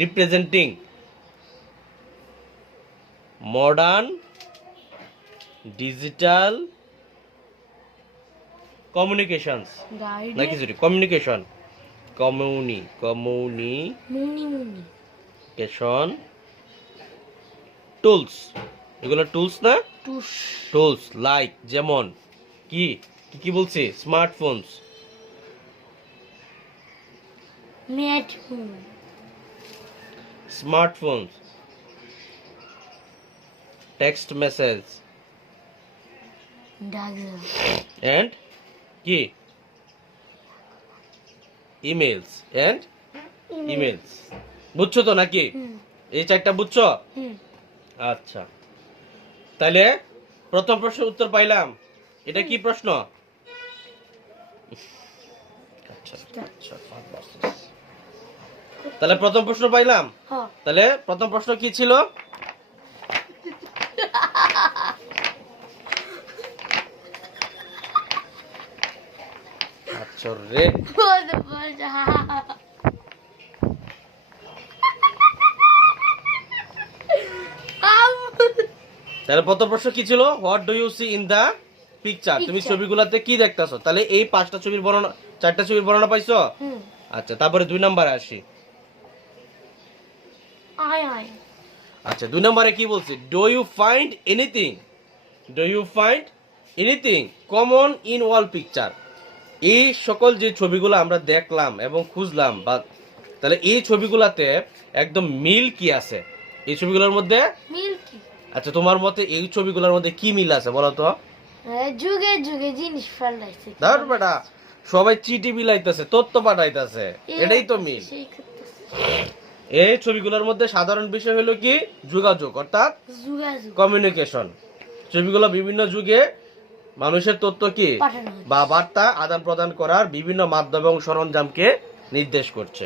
representing modern digital communications নাকি সরি communication tools, এগুলো টুলস না? টুলস লাইক যেমন কি কি বলছি? স্মার্টফোনস, টেক্সট মেসেজ এন্ড কি ইমেলস বুঝছো তো নাকি? এই চারটা বুঝছো? আচ্ছা, তাহলে প্রথম প্রশ্নের উত্তর পাইলাম। এটা কি প্রশ্ন? তাহলে প্রথম প্রশ্ন পাইলাম। তাহলে প্রথম প্রশ্ন কি ছিল? আচ্ছা রে, তাহলে প্রথম প্রশ্ন কি ছিল? What do you see in the picture? তুমি ছবিগুলোতে কি দেখতেছো? তাহলে এই পাঁচটা ছবির বর্ণনা, চারটা ছবির বর্ণনা পাইছো? আচ্ছা, তারপরে 2 নম্বরে আসি। আচ্ছা 2 নম্বরে কি বলছে, do you find anything common in all picture. এই সকল যে ছবিগুলো আমরা দেখলাম এবং খুঁজলাম, বা তাহলে এই ছবিগুলোতে একদম মিল কি আছে এই ছবিগুলোর মধ্যে? মিল্কি। আচ্ছা তোমার মতে এই ছবিগুলোর মধ্যে কি মিল আছে বলো তো? যুগে যুগে জিনিস পাল্টাইছে। ধর বেটা, সবাই চিঠি বিলাইতেছে, তথ্য পাঠাইতেছে, এটাই তো মিল। সেই করতেছে। এই ছবিগুলোর মধ্যে সাধারণ বিষয় হলো কি যোগাযোগ, অর্থাৎ যোগাযোগ কমিউনিকেশন। ছবিগুলো বিভিন্ন যুগে মানুষের তথ্য কি পাঠানো হয়। বা বার্তা আদান প্রদান করার বিভিন্ন মাধ্যম এবং সরঞ্জামকে নির্দেশ করছে।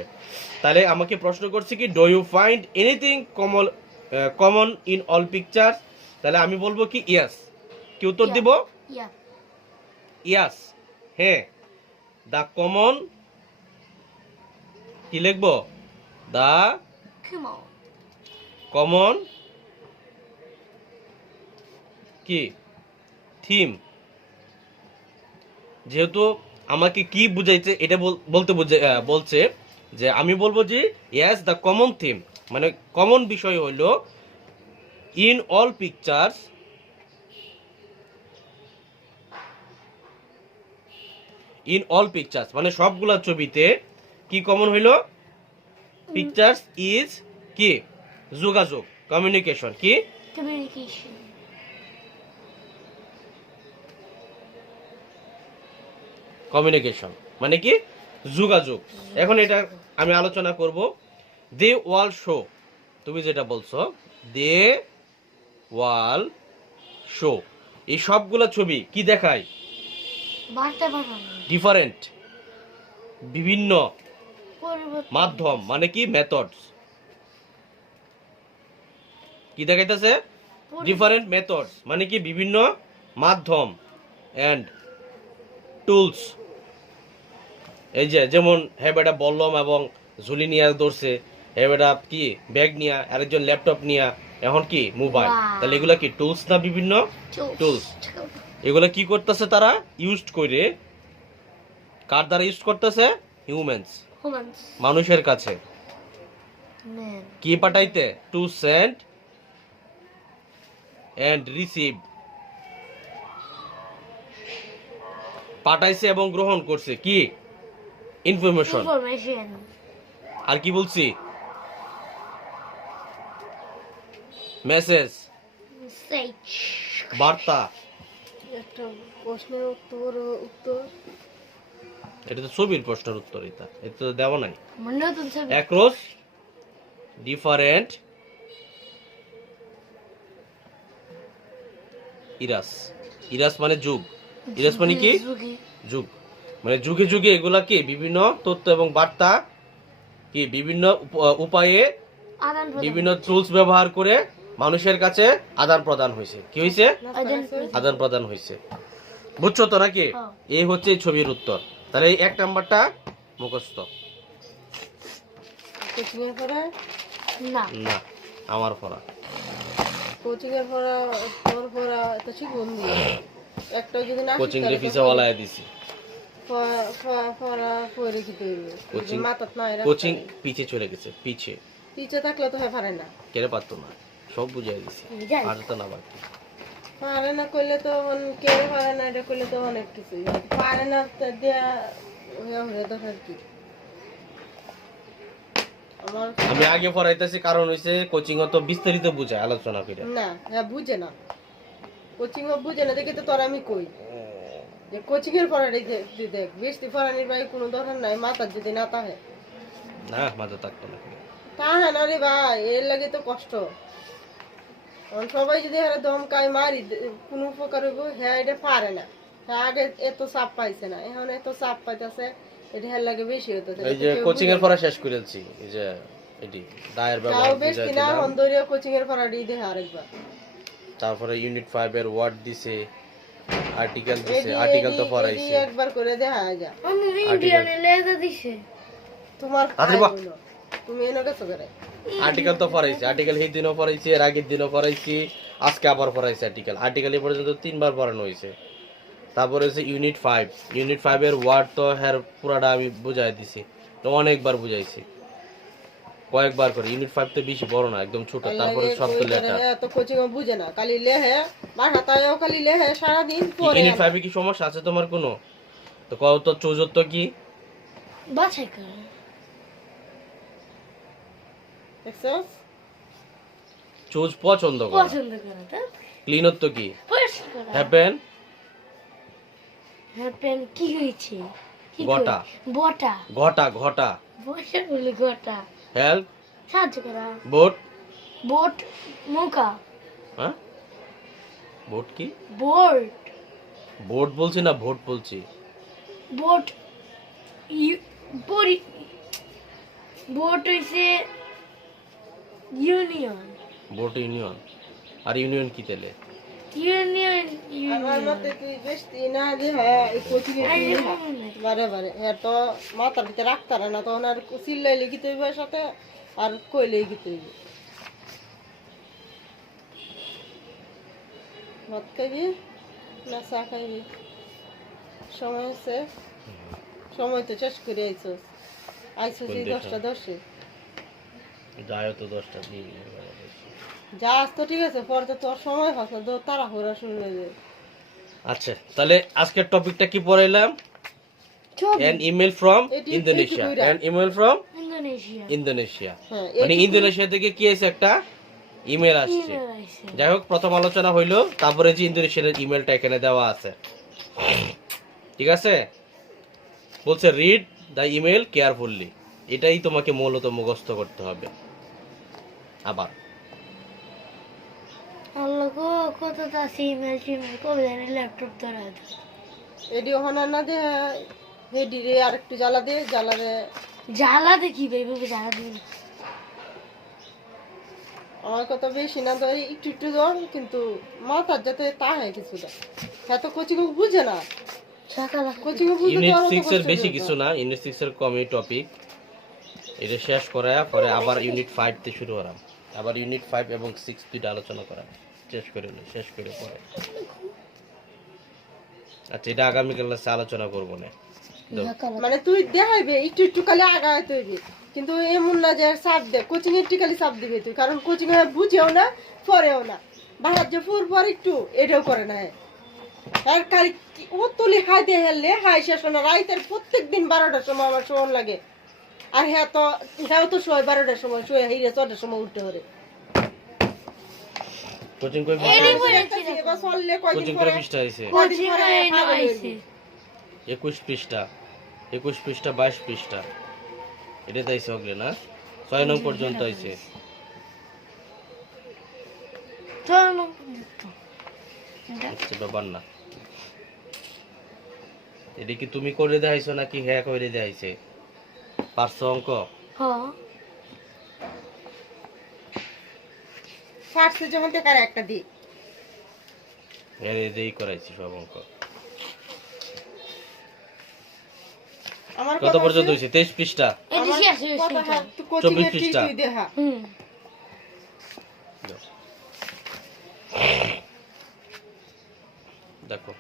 তাহলে আমাকে প্রশ্ন করছে কি, do you find anything common in all pictures? তাহলে আমি বলবো কি ইয়েস। কি উত্তর দিব? ইয়া। ইয়াস, হ্যাঁ। দা কমন, কি লিখবো? দা Come on. কমন কি থিম। যেহেতু আমাকে কি বুঝাইছে এটা বলছে যে আমি বলবো যে ইয়েস দ্য কমন থিম, মানে কমন বিষয় হলো ইন অল পিকচার্স, মানে সবগুলা ছবিতে কি কমন হইলো? পিকচার্স ইজ কি যোগাযোগ, কমিউনিকেশন। কি Communication. কমিউনিকেশন মানে কি যোগাযোগ। এখন এটা আমি আলোচনা করব। দে ওয়াল শো, তুমি যেটা বলছো দে ওয়াল শো, এই সবগুলা ছবি কি দেখায়? বার্তা পাঠানো। ডিফারেন্ট, বিভিন্ন পরিবর্তন। মাধ্যম মানে কি মেথডস। কি দেখাইতেছে? ডিফারেন্ট মেথডস মানে কি বিভিন্ন মাধ্যম এন্ড টুলস। এই যে যেমন হ্যাঁ বেটা বললাম এবং ঝুলি নিয়ে ধরছে, হ্যাঁ বেটা কি ব্যাগ নিয়ে, আরেকজন ল্যাপটপ নিয়ে, এখন কি মোবাইল। Wow. তাহলে এগুলা কি টুলস না? বিভিন্ন টুলস। এগুলা কি করতেছে তারা? ইউজ করে। কার দ্বারা ইউজ করতেছে? Humans, Humans. মানুষের কাছে। Man. কি পাঠাইতে? টু সেন্ড এন্ড রিসিভ, পাঠাইছে এবং গ্রহণ করছে কি ইনফরমেশন। Information. আর কি বলছি? Message, Message. বার্তা। একটা প্রশ্নের উত্তর এটা তো ছবির প্রশ্নের উত্তর, এটা তো দেওয়া নাই। মানে নতুন ছবি। অ্যাক্রস ডিফারেন্ট ইরাস মানে যুগ, ইরাস মানে কি যুগে। যুগ, মানে যুগে যুগে এগুলা কি বিভিন্ন তথ্য এবং বার্তা কি বিভিন্ন উপায়ে আদান প্রদান। বিভিন্ন টুলস ব্যবহার করে মানুষের কাছে আদান প্রদান হয়েছে। কি হয়েছে? আদান প্রদান। আদান প্রদান হয়েছে। বুঝছো তো নাকি? হ্যাঁ। এই হচ্ছে এই ছবির উত্তর। তাহলে এই 1 নাম্বারটা মুখস্থ। কোচিং এর পড়া না। না, আমার পড়া। কোচিং এর পড়া তোর পড়া তো ঠিক বন্ধু একটা যদি না কোচিং রে পিছে ওলায় দিছি। পড়া পড়ে কি করবে কোচিং মাথাত না এরা কোচিং পিছে চলে গেছে, পিছে পিছে থাকলে তো হয় পারে না কেড়ে পারতো না, সব বুঝাই দিছি। যাই। পারতো না বাকি। পারে না করলে তো কে পারে না এটা করলে তো অনেক কিছু পারে না তা দিয়া হয়ে দেখার কি আমার আমি আগে পড়াইতেছি কারণ হইছে কোচিং তো বিস্তারিত বুঝায় আলোচনা করে। না হ্যাঁ বুঝে না কোচিং বুঝে না দেখে তো তোর আমি কই যে কোচিং এর পড়াটাই দেখ বেশি পড়ানির ভাই কোনো দরকার নাই মাথার যদি না তাহে না মাথা থাকতো না। তাহে না রে ভাই এর লাগে তো কষ্ট এখন সবাই যদি হারে দমকায় মারি কোনো উপকার হইব হ্যাঁ এটা পারে না হ্যাঁ আগে এত চাপ পাইছে না এখন এত চাপ পাইতেছে এটা হের লাগে বেশি হইতেছে এই যে কোচিং এর পড়া শেষ করেছি, এই যে এটি দায়ের তাও ব্যবহার বেশ বুঝাই কিনা দিলাম। অন্দরীয় কোচিং এর পড়াটি দেখে আরেকবার তারপরে ইউনিট 5 এর ওয়ার্ড দিছে, আর্টিকেল দিছে, আর্টিকেল তো পড়াইছে। এটি একবার করে দেখা যা আমি ইন্ডিয়ান লেজা দিছে। তোমার আরে বাহ। হইলো। তুমি এনে গেছো করে আর্টিকেল তো পড়াইছে, আর্টিকেল এই দিনও পড়াইছি, এর আগের দিনও পড়াইছি, আজকে আবার পড়াইছে আর্টিকেল এই পর্যন্ত 3 বার পড়ানো হয়েছে। তারপরে হচ্ছে ইউনিট 5 এর ওয়ার্ড তো হ্যার পুরাটা আমি বুঝাই দিছি, তো অনেকবার বুঝাইছি। কয়েকবার করে। ইউনিট 5 তো বেশি বড় না, একদম ছোট, তারপরে শব্দ লেটার। এত কোচিং বুঝে না, খালি লেহে বাসা তাইও খালি লেহে সারাদিন পরে। ইউনিট 5 এ কি সমস্যা আছে তোমার কোনো? তো কও তো চৌজত্ব কি? বাছাই করা। দেখছস? চৌজ পছন্দ করা। পছন্দ করা তো ক্লিনত্ব কি? পরিষ্কার করা। হ্যাপেন হ্যাপেন কি হয়েছে? কি গোটা। বটা। ঘটা ঘটা। বসে বলি গোটা। হেল্প সাহায্য করা। বোট। বোট মুকা। হ্যাঁ বোট কি? বোট। বোট বলছি না ভোট বলছি। বোট পরি বোট হইছে ইউনিয়ন। Vote union. আর ইউনিয়ন কি তাহলে? ইউনিয়ন আমার ইউনিয়ন। মতে তুই বেশি না যে হ্যাঁ এই কোচিং এ বারে বারে হ্যাঁ তো মাথার ভিতরে রাখতারে না, তখন আর চিল্লাই লিখিতে হইবে সাথে আর কইলে লিখিতে হইবে। ভাত খাইবি না চা খাইবি? সময় আছে, সময় তো শেষ করে আইছস। আইছস এই 10টা 10-এ। যায় তো 10টা দিন। যাস তো ঠিক আছে, পরে তো তোর সময় পাস না, তো তাড়াহুড়া শুরু হয়ে যায়। আচ্ছা তাহলে আজকের টপিকটা কি পড়াইলাম? An email from Indonesia. An email from Indonesia. Indonesia. হ্যাঁ মানে ইন্দোনেশিয়া থেকে কি আছে? একটা ইমেল আসছে। ইমেল আইছে। যাই হোক, প্রথম আলোচনা হইলো, তারপরে যে ইন্দোনেশিয়ার ইমেলটা এখানে দেওয়া আছে, ঠিক আছে? বলছে রিড দ্য ইমেল কেয়ারফুলি। এটাই তোমাকে মূলত মুখস্থ করতে হবে। আবার আল্লাহ গো কতটা ইমেল টিমেল কবে জানি ল্যাপটপ ধরা আছে। এডি ওখানে না যে হেডি রে আরেকটু জ্বালা দে জ্বালা দেখি এইভাবে জ্বালা দিবি না। আমার কথা বেশি না ধরে একটু একটু ধর, কিন্তু মাথার যাতে তা হয় কিছুটা। হ্যাঁ তো কোচিং বুঝে না, সকালে কোচিং বুঝতে ইউনিট তো আরো 6 এর কষ্ট বেশি হয়ে কিছু যায়। না, ইউনিট 6 এর কমই টপিক। এটা শেষ করায়া পরে আবার ইউনিট 5 তে শুরু করাম। আবার ইউনিট 5 এবং 6 দুইটা আলোচনা করা শেষ করে পরে। আচ্ছা এটা আগামীকাল ক্লাসে আলোচনা করব না। মানে তুই দেখাইবে একটু একটু খালি আগাইতে হইবে, কিন্তু এমন না যে চাপ দে। কোচিং এর খালি চাপ দিবি তুই, কারণ কোচিং এ বুঝেও না পরেও না। বাহার যে ফুর পর একটু এটাও করে না। আর কাল ও তুলি হাই দিয়ে হেললে হাই শেষ হয় না। রাইতের প্রত্যেক দিন 12টার সময় আমার শোন লাগে। আর হ্যাঁ তো শোয় 12টার সময়, শোয় হিরে 4টার সময় উঠতে পারে। কোচিং কই এবার চললে কয়দিন কোচিং পরে করে পৃষ্ঠা আছে কয়দিন পরে পাগল হয়ে আইছে। যাবি। 21 পৃষ্ঠা 22 পৃষ্ঠা। এটা তাইছে ওকে না 6 নং পর্যন্ত আইছে। চলো আচ্ছা ব্যাপার না। এটা কি তুমি করে দেখাইছো নাকি হ্যাঁ করে দেখাইছে? পারছো অঙ্ক? হ্যাঁ ফার্স্টে যখন থেকে একটা দি হ্যাঁ এদেই করাইছি সব অঙ্ক। আমার কত পর্যন্ত হইছে? 23 পৃষ্ঠা। এটি শেষ হয়েছে কথা এটা। হ্যাঁ তুই কোচিং 24 এর ঠিক পৃষ্ঠা। তুই দেখা। হুম দেখো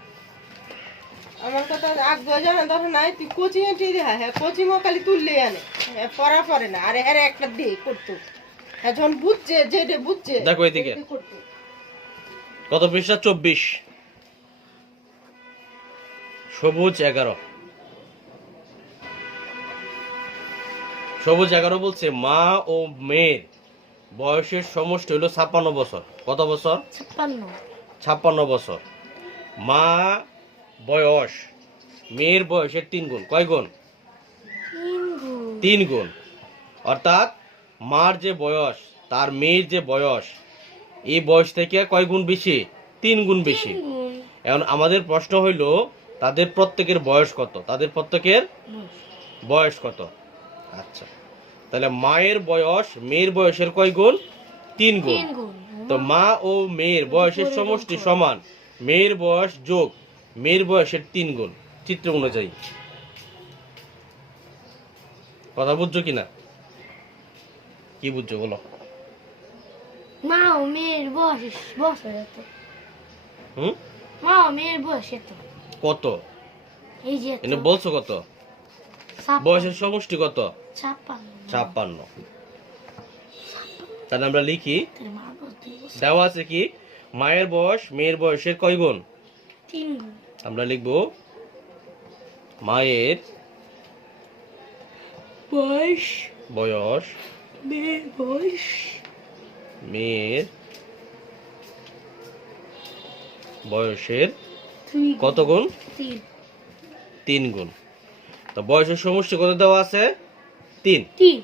আমার কথা আগ জানা ধরো নাই, তুই কোচিং এ ঠিক দেখা। হ্যাঁ কোচিং ও খালি তুললে আনে, হ্যাঁ পড়া পড়ে না। আরে হ্যাঁ একটা দে করতো, হ্যাঁ যখন বুঝছে যেটা বুঝছে দেখো এদিকে। ওইটাই করতো। কত পৃষ্ঠা? 24। সবুজ 11। সবুজ 11 বলছে মা ও মেয়ের বয়সের সমষ্টি হলো 56 বছর। কত বছর? 56 56 বছর। মা বয়স মেয়ের বয়সের 3 গুণ। কয় গুণ? 3 গুণ। অর্থাৎ মার যে বয়স তার মেয়ের যে বয়স, এই বয়স থেকে কয় গুণ বেশি? 3 গুণ বেশি। এখন আমাদের প্রশ্ন হইল তাদের প্রত্যেকের বয়স কত? তাদের প্রত্যেকের বয়স কত? আচ্ছা তাহলে মায়ের বয়স মেয়ের বয়সের কয় গুণ? 3 গুণ। 3 গুণ। তো মা ও মেয়ের বয়সের সমষ্টি সমান মেয়ের বয়স যোগ মেয়ের বয়সের 3 গুণ, চিত্র অনুযায়ী। কথা বুঝছো কিনা? কি বুঝছো বলো? মা ও মেয়ের বয়স বছর এত। হুম মা ও মেয়ের বয়স এত। কত? এই যে এনে বলছো কত? বয়সের সমষ্টি কত? 56। 56। তাহলে আমরা লিখি, তাহলে মা বলতে দেওয়া আছে কি মায়ের বয়স মেয়ের বয়সের কয় গুণ। 3 গুণ। আমরা লিখব মায়ের বয়স বয়স মেয়ের বয়স মেয়ের বয়সের 3 কত গুণ? 3 3 গুণ। তো বয়সের সমষ্টি কত দেওয়া আছে? 3। 3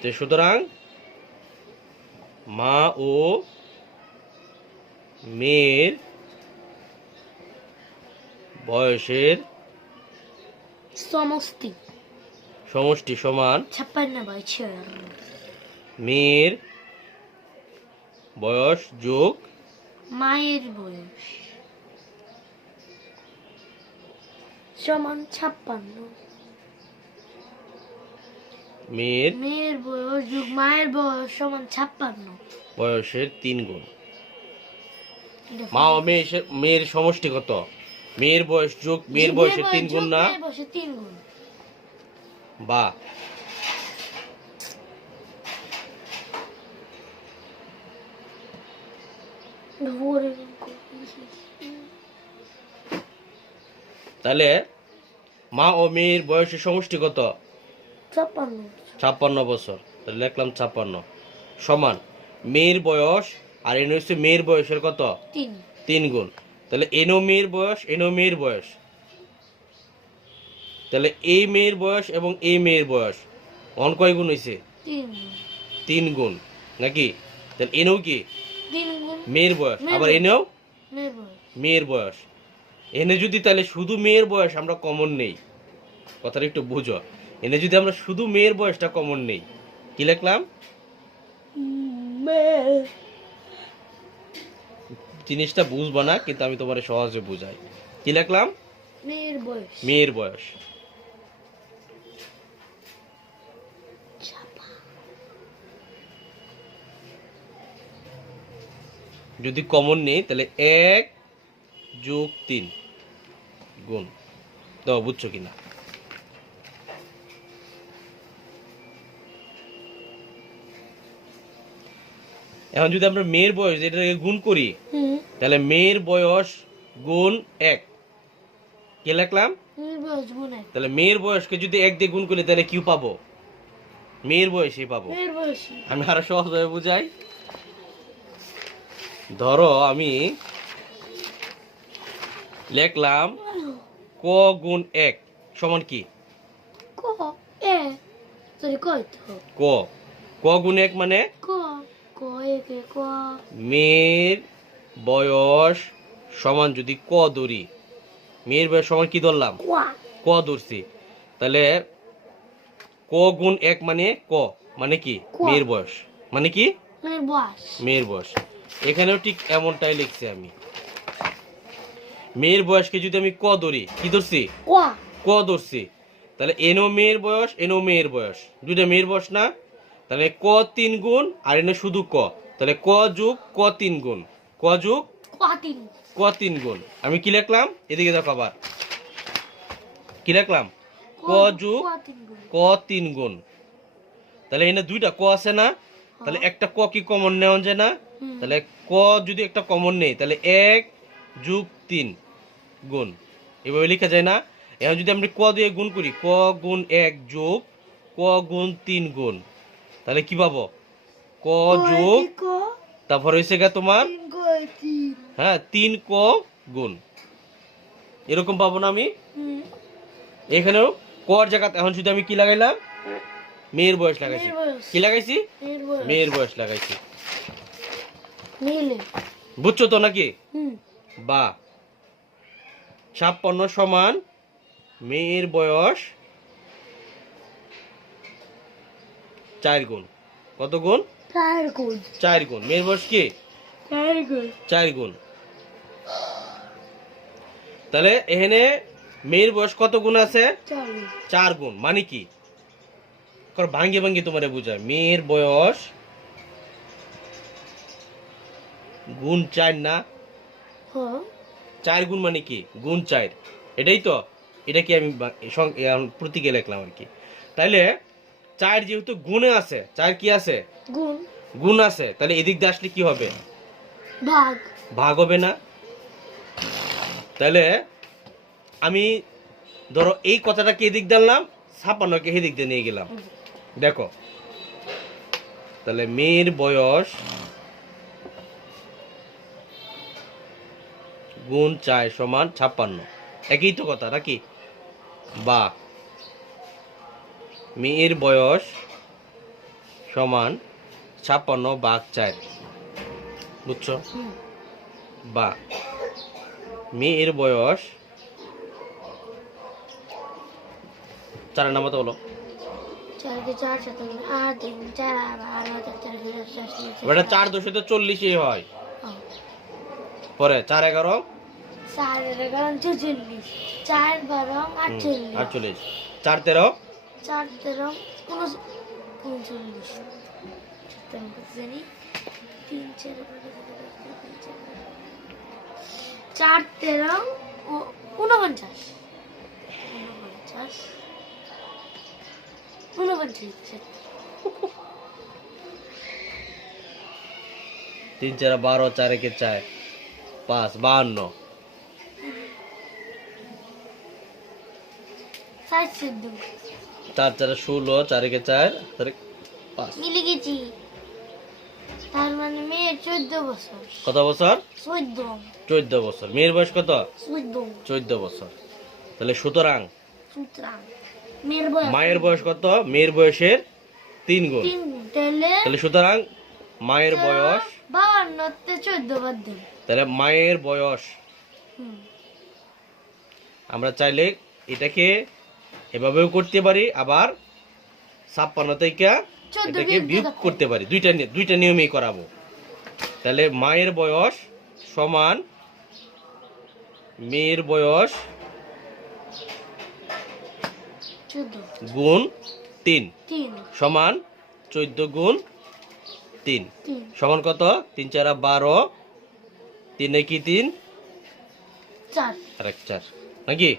তো সুতরাং মা ও মেয়ের বয়সের সমষ্টি সমষ্টি সমান 56 মেয়ের বয়স যোগ মায়ের বয়স সমান 56। মেয়ের মেয়ের বয়স যোগ মায়ের বয়স সমান 56। বয়সের 3 গুণ। এটা মা ও মেয়ের সমষ্টি কত? মেয়ের বয়স যোগ মেয়ের বয়সের 3 গুণ না? মেয়ের বয়সের 3 গুণ। বা তাহলে মা ও মেয়ের বয়সের সমষ্টি কত? 56। 56 বছর। তাহলে লিখলাম 56 সমান মেয়ের বয়স আর এনে হচ্ছে মেয়ের বয়সের কত? 3 গুণ। তাহলে এনো মেয়ের বয়স এনো মেয়ের বয়স, তাহলে এই মেয়ের বয়স এবং এই মেয়ের বয়স অন কয় গুণ হয়েছে? 3 গুণ। 3 গুণ নাকি? তাহলে এনেও কি 3 গুণ মেয়ের বয়স, মেয়ের আবার বয়স। এনেও মেয়ের বয়স। মেয়ের বয়স। এনে যদি তাহলে শুধু মেয়ের বয়স আমরা কমন নেই, কথাটা একটু বুঝো, এনে যদি আমরা শুধু মেয়ের বয়সটা কমন নেই, কি লিখলাম? জিনিসটা বুঝবা না, কিন্তু আমি তোমার সহজে বুঝাই। কি লিখলাম? মেয়ের বয়স। মেয়ের বয়স। যদি কমন নেই তাহলে 1 যোগ 3 গুণ দাও, বুঝছো কিনা? এখন যদি আমরা মেয়ের বয়স এটাকে গুণ করি, তাহলে মেয়ের বয়স গুণ 1, কি লিখলাম? মেয়ের বয়স গুণ 1। তাহলে মেয়ের বয়সকে যদি 1 দিয়ে গুণ করি তাহলে কি পাবো? মেয়ের বয়সই পাবো। মেয়ের বয়স। আমি আরো সহজভাবে বুঝাই। ধরো আমি লিখলাম ক গুণ 1 সমান কি? ক এ সরি কই তো ক। ক গুণ 1 মানে ক ক একে ক মেয়ের বয়স সমান যদি ক ধরি, মেয়ের বয়স সমান কি ধরলাম? কোয়া ক ধরছি, তাহলে ক গুণ 1 মানে ক মানে কি? ক। মেয়ের বয়স মানে কি? মেয়ের বয়স। মেয়ের বয়স। এখানেও ঠিক এমনটাই লিখছি আমি। মেয়ের বয়সকে যদি আমি ক ধরি, কি ধরছি? কোয়া ক ধরছি, তাহলে এনো মেয়ের বয়স এনো মেয়ের বয়স, দুইটা মেয়ের বয়স না? তাহলে ক 3 গুণ আর এনে শুধু ক, তাহলে ক যোগ ক 3 গুণ, ক যোগ কোয়া 3 ক 3 গুণ। আমি কি লিখলাম? এদিকে দেখো আবার কি লিখলাম? ক যোগ কোয়া 3 গুণ। ক 3 গুণ। তাহলে এনে দুইটা ক আছে না? তাহলে একটা ক কি কমন নেওয়া যায় না? তাহলে ক যদি একটা কমন নেই তাহলে 1 যোগ 3 গুণ, এভাবে লেখা যায় না? এখন যদি আমরা ক দিয়ে গুণ করি, ক গুণ 1 যোগ ক গুণ 3 গুণ, তাহলে কি পাবো? ক যোগ তারপর হয়েছে গা তোমার হ্যাঁ 3 ক গুণ, এরকম পাবো না আমি? এখানেও কর জায়গা এখন যদি আমি কি লাগাইলাম? মেয়ের বয়স লাগাইছি। মেয়ের বয়স। কি লাগাইছি? মেয়ের বয়স। মেয়ের বয়স লাগাইছি। মিলে বুঝছো তো নাকি? হুম বা 56 সমান মেয়ের বয়স 4 গুণ। কত গুণ? 4 গুণ। 4 গুণ। মেয়ের বয়স কি? 4 গুণ। 4 গুণ। তাহলে এখানে মেয়ের বয়স কত গুণ আছে? 4 গুণ। 4 গুণ মানে কি? ভাঙ্গে ভাঙ্গে তোমারে বুঝায়। মেয়ের বয়স গুণ 4 না? হ্যাঁ 4 গুণ মানে কি? গুণ 4, এটাই তো। এটা কি আমি প্রতীকে লিখলাম আর কি। তাইলে 4 যেহেতু গুণে আছে, 4 কি আছে? গুণ। গুণ আছে, তাহলে এদিক দিয়ে আসলে কি হবে? ভাগ। ভাগ হবে না? তাহলে আমি ধরো এই কথাটাকে এদিক দিলাম, 56কে এদিক দিয়ে নিয়ে গেলাম। দেখো তাহলে মেয়ের বয়স গুণ 4 সমান 56, একই তো কথা নাকি? বা মেয়ের বয়স সমান 56 ভাগ 4, বুঝছো? বা মেয়ের বয়স 4 নাম্বার তো বলো। 4 কে 4 7 8 3 4 12 4 এটা 4 দশে তো 40ই হয়। পরে 4 11 4 11 44 4 12 48 48, 4 13 4 13 39 জানি 3 4 4 13 49 3 4 12, 4 1 4 5 52, 4 4 16, 4 1 4 5। মিলে গেছি। তার মানে মেয়ে 14 বছর। কত বছর? 14 14 বছর। মেয়ের বয়স কত? 14 বছর। তাহলে সুতরাং সুতরাং মেয়ের বয়স মায়ের বয়স কত? মেয়ের বয়সের 3 গুণ। 3 তাহলে তাহলে সুতরাং মায়ের বয়স 52 তে 14 বাদ দেব। তাহলে মায়ের বয়স আমরা চাইলে এটাকে এভাবেও করতে পারি, আবার 56 থেকে 14 এটাকে বিয়োগ করতে পারি। দুইটা নিয়মেই করাবো। তাহলে মায়ের বয়স সমান মেয়ের বয়স 14 গুণ 3 3 সমান 14 গুণ 3 3 সমান কত? 3 4 12, 3 কি 3 4 আর 1 4 নাকি?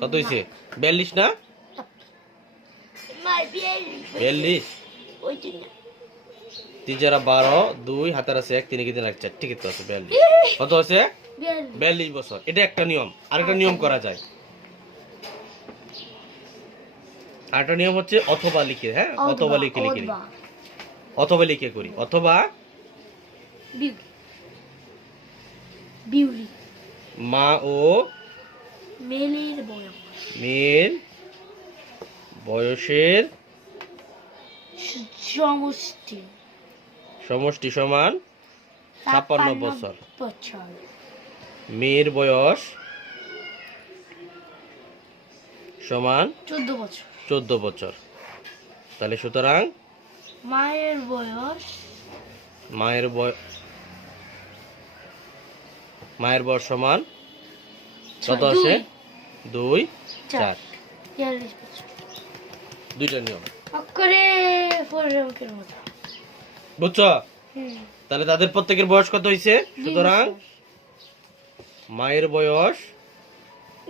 কত হয়েছে? 42 না? মাই বিয়ে 42। ওই দিন 3 4 12, 2 হাতের আছে 1, 3 কি 3 1 4, ঠিকই তো আছে 42। কত আছে? 42 বছর। এটা একটা নিয়ম। আরেকটা নিয়ম করা যায়। আরেকটা নিয়ম হচ্ছে অথবা লিখে, হ্যাঁ, অথবা লিখে অথবা লিখে করি, অথবা বিউলি মা ও মেয়ের বয়সের সমষ্টি সমান 56 বছর। মেয়ের বয়স সমান 14 বছর। তাহলে সুতরাং মায়ের বয়স সমান কত আছে? 2 4। 42 বছর। দুইটা নিয়ম, অক্ষরে অঙ্কের মতো। বুঝছো? তাহলে তাদের প্রত্যেকের বয়স কত হয়েছে? সুতরাং মায়ের বয়স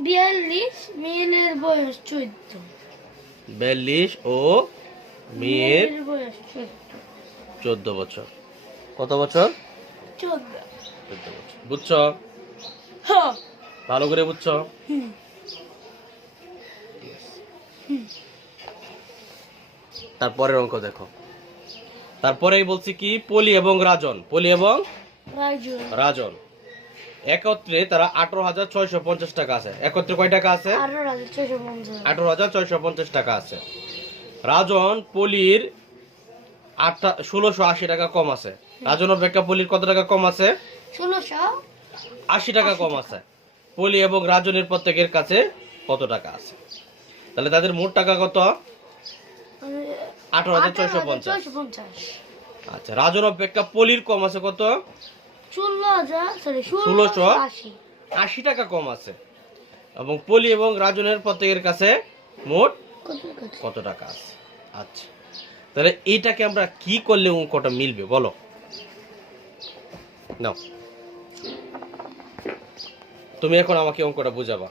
42, মেয়ের বয়স 14। 42 ও মেয়ের বয়স 14 বছর। কত বছর? 14 14 বছর। বুঝছো? ভালো করে বুঝছো? তারপরের অঙ্ক দেখো। তারপরেই বলছি কি, পলি এবং রাজন একত্রে তারা 18,650 টাকা আছে। একত্রে কয় টাকা আছে? 18,650 টাকা আছে। রাজন পলির 1680 টাকা কম আছে। রাজন অপেক্ষা পলির কত টাকা কম আছে? 1680 টাকা কম আছে। পলি এবং রাজনের প্রত্যেকের কাছে কত টাকা আছে? তাহলে তাদের মোট টাকা কত? 18,650। আচ্ছা, রাজন অপেক্ষা পলির কম আছে কত? 1680 টাকা কম আছে। এবং পলি এবং রাজনের প্রত্যেকের কাছে মোট কত টাকা আছে? আচ্ছা, তাহলে এইটাকে আমরা কি করলে অঙ্কটা মিলবে বলো? নাও, তুমি এখন আমাকে অঙ্কটা বুঝাবা।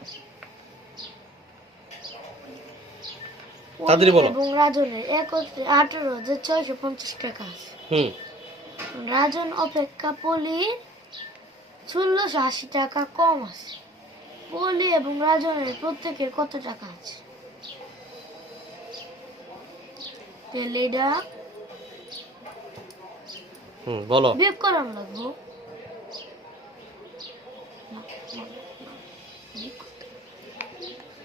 তাড়াতাড়ি বলো। এবং রাজনের একত্রে 18,650 টাকা আছে। হুম। রাজন অপেক্ষা পলি 1680 টাকা কম আছে। পলি এবং রাজনের প্রত্যেকের কত টাকা আছে? তাহলে এটা বলো। বিয়োগ করানো লাগবো।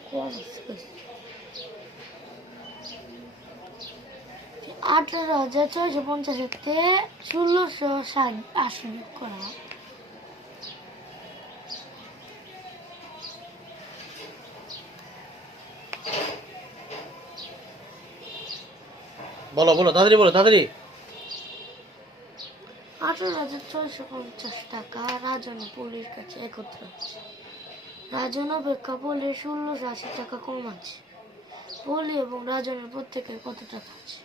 কম আছে 18,650 থেকে 1680 বিয়োগ করা। বলো বলো, তাড়াতাড়ি বলো, তাড়াতাড়ি। 18,650 টাকা রাজন ও পলির কাছে একত্র আছে। রাজন অপেক্ষা পলির 1680 টাকা কম আছে। পলি এবং রাজনের প্রত্যেকের কত টাকা আছে?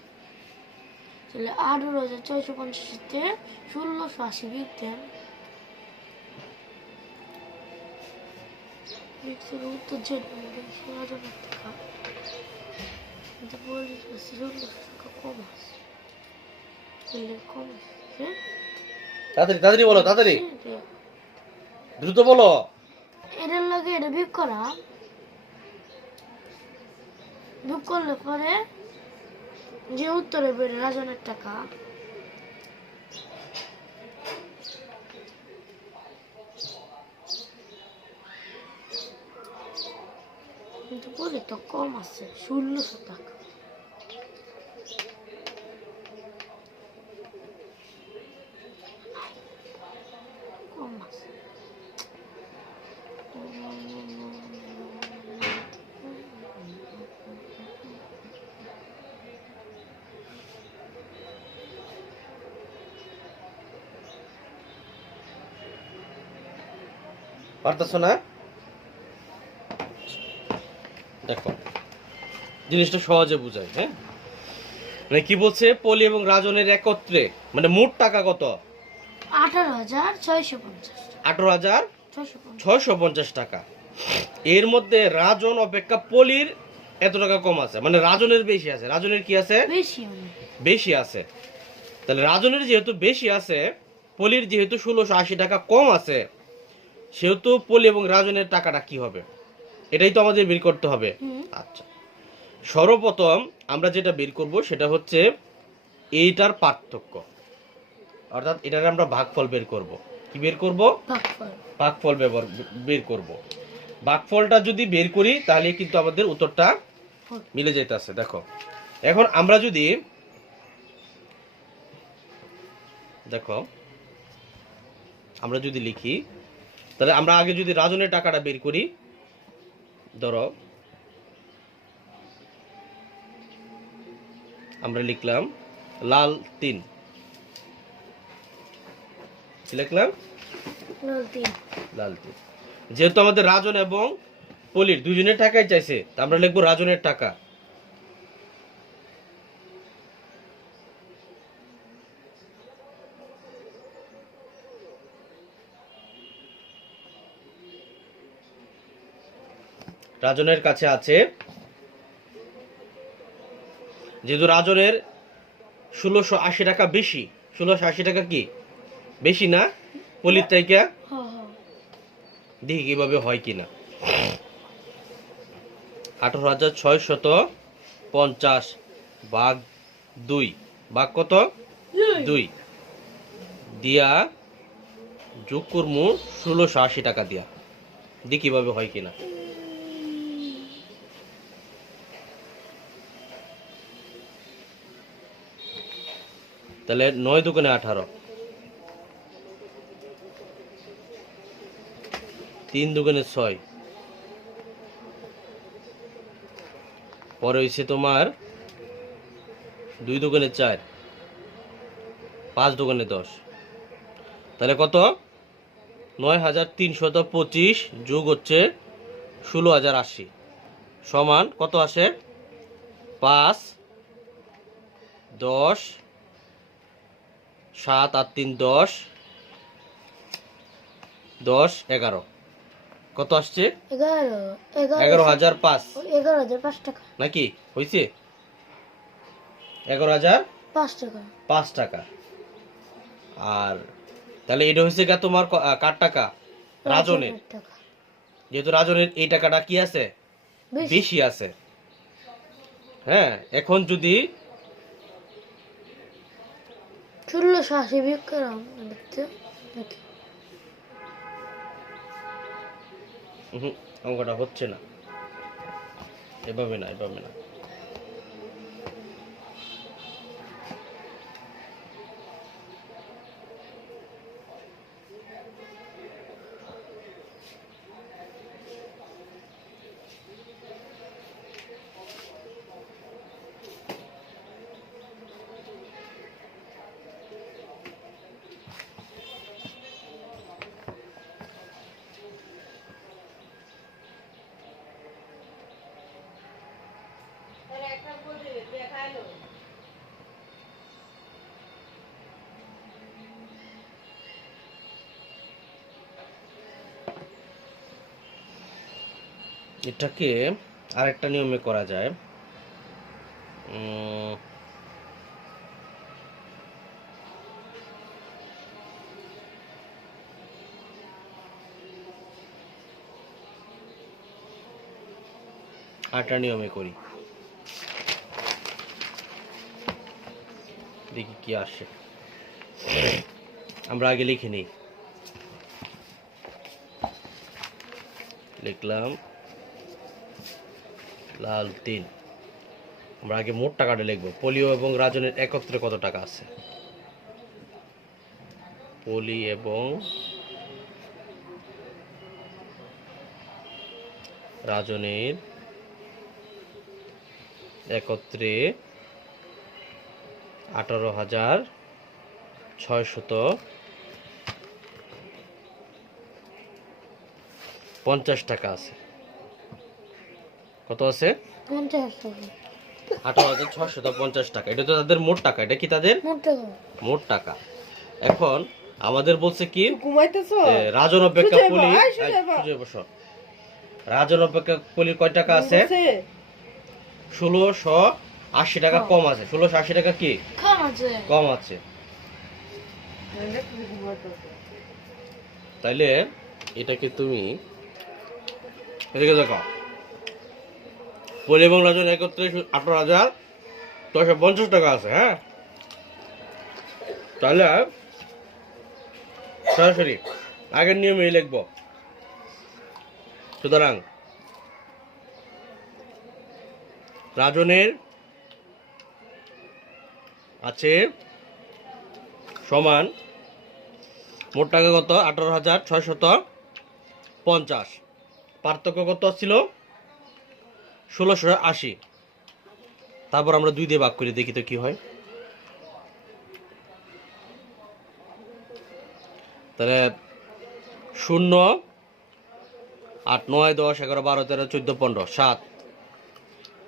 তাহলে 18,650 থেকে 1680 বিয়োগ দেন। উত্তর রাজনের টাকা কিন্তু পলির কাছে 1600 টাকা কম আছে। তাহলে কম আছে। তাড়াতাড়ি তাড়াতাড়ি বলো, তাড়াতাড়ি, দ্রুত বলো। এটার লাগে এটা বিয়োগ করা। বিয়োগ করলে পরে যে উত্তরে বেড়ে রাজনের টাকা কিন্তু পরে তো কম আছে 1600 টাকা। কম আছে। পারতেছো না? দেখো, জিনিসটা সহজে বুঝাই। হ্যাঁ, মানে কি বলছে, পলি এবং রাজনের একত্রে মানে মোট টাকা কত? 18,650 18,650 টাকা। এর মধ্যে রাজন অপেক্ষা পলির এত টাকা কম আছে, মানে রাজনের বেশি আছে। রাজনের কি আছে? বেশি বেশি আছে। তাহলে রাজনের যেহেতু বেশি আছে, পলির যেহেতু 1680 টাকা কম আছে, সেহেতু পলি এবং রাজনের টাকাটা কি হবে, এটাই তো আমাদের বের করতে হবে। আচ্ছা, সর্বপ্রথম আমরা যেটা বের করব সেটা হচ্ছে এইটার পার্থক্য, অর্থাৎ এটার আমরা ভাগফল বের করব। কি বের করব? ভাগফল বের করব। ভাগফলটা যদি বের করি তাহলে কিন্তু আমাদের উত্তরটা মিলে যাইতেছে। দেখো, এখন আমরা যদি লিখি, তাহলে আমরা আগে যদি রাজনের টাকাটা বের করি, ধরো আমরা লিখলাম লাল 3, লিখলাম লাল 3। যেহেতু আমাদের রাজন এবং পলির দুজনের টাকাই চাইছে, তা আমরা লিখবো রাজনের টাকা। রাজনের কাছে আছে, যেহেতু রাজনের 1680 টাকা বেশি, 1680 টাকা কি বেশি না পলির থেকে? দেখি কিভাবে হয় কিনা। 18,650 ভাগ 2 ভাগ কত? 2 দিয়া যোগ করমু 1680 টাকা দিয়া। দেখি কিভাবে হয় কিনা। তাহলে 9 দুগুণে 18, 3 দুগুণে 6, পরে হয়েছে তোমার 2 দুগুণে 4, 5 দুগুণে 10। তাহলে কত? 9,325 যোগ হচ্ছে 16,080 সমান কত আসে? 5, 10, 7 আর 3 10, 10, 11 কত আসছে? 11,005 টাকা নাকি হয়েছে? 11,005 টাকা। আর তাহলে এটা হচ্ছে গা তোমার কার টাকা? রাজনের। টাকা যেহেতু রাজনের এই টাকাটা কি আছে, বেশি। বেশি আছে। হ্যাঁ, এখন যদি 1680 বিয়োগ করাম দেখতে নাকি? অঙ্কটা হচ্ছে না, এভাবে না, এভাবে না। এটাকে আরেকটা নিয়মে করা যায়। আরেকটা নিয়মে করি, দেখি কি আসে। আমরা আগে লিখে নিই, লিখলাম লাল 3। আমরা আগে মোট টাকাটা লিখবো। পোলিও এবং রাজনের একত্রে কত টাকা আছে? পলি এবং রাজনের একত্রে 18,650 টাকা আছে। কত আছে? 50 টাকা। 18,650 টাকা। এটা তো তাদের মোট টাকা। এটা কি তাদের মোট টাকা? মোট টাকা। এখন আমাদের বলছে কি, ঘুমাইতেছো? রাজন অপেক্ষা সুজয় পলি, ভাই, সুজয় ভাই। সুজয় বসো। রাজন অপেক্ষা পলির কয় টাকা আছে? 1680 টাকা কম আছে। 1680 টাকা কি কম আছে? কম আছে। তাইলে এটাকে তুমি এদিকে দেখো, পলি এবং রাজন একত্রে 18,650 টাকা আছে। হ্যাঁ, তাহলে সরাসরি আগের নিয়মেই লিখবো। সুতরাং রাজনের আছে সমান মোট টাকা কত? 18,650। পার্থক্য কত ছিল? 1680। তারপর আমরা 2 দিয়ে ভাগ করে দেখি তো কি হয়। তাহলে 0, 8, 9, 10, 11, 12, 13, 14, 15, 7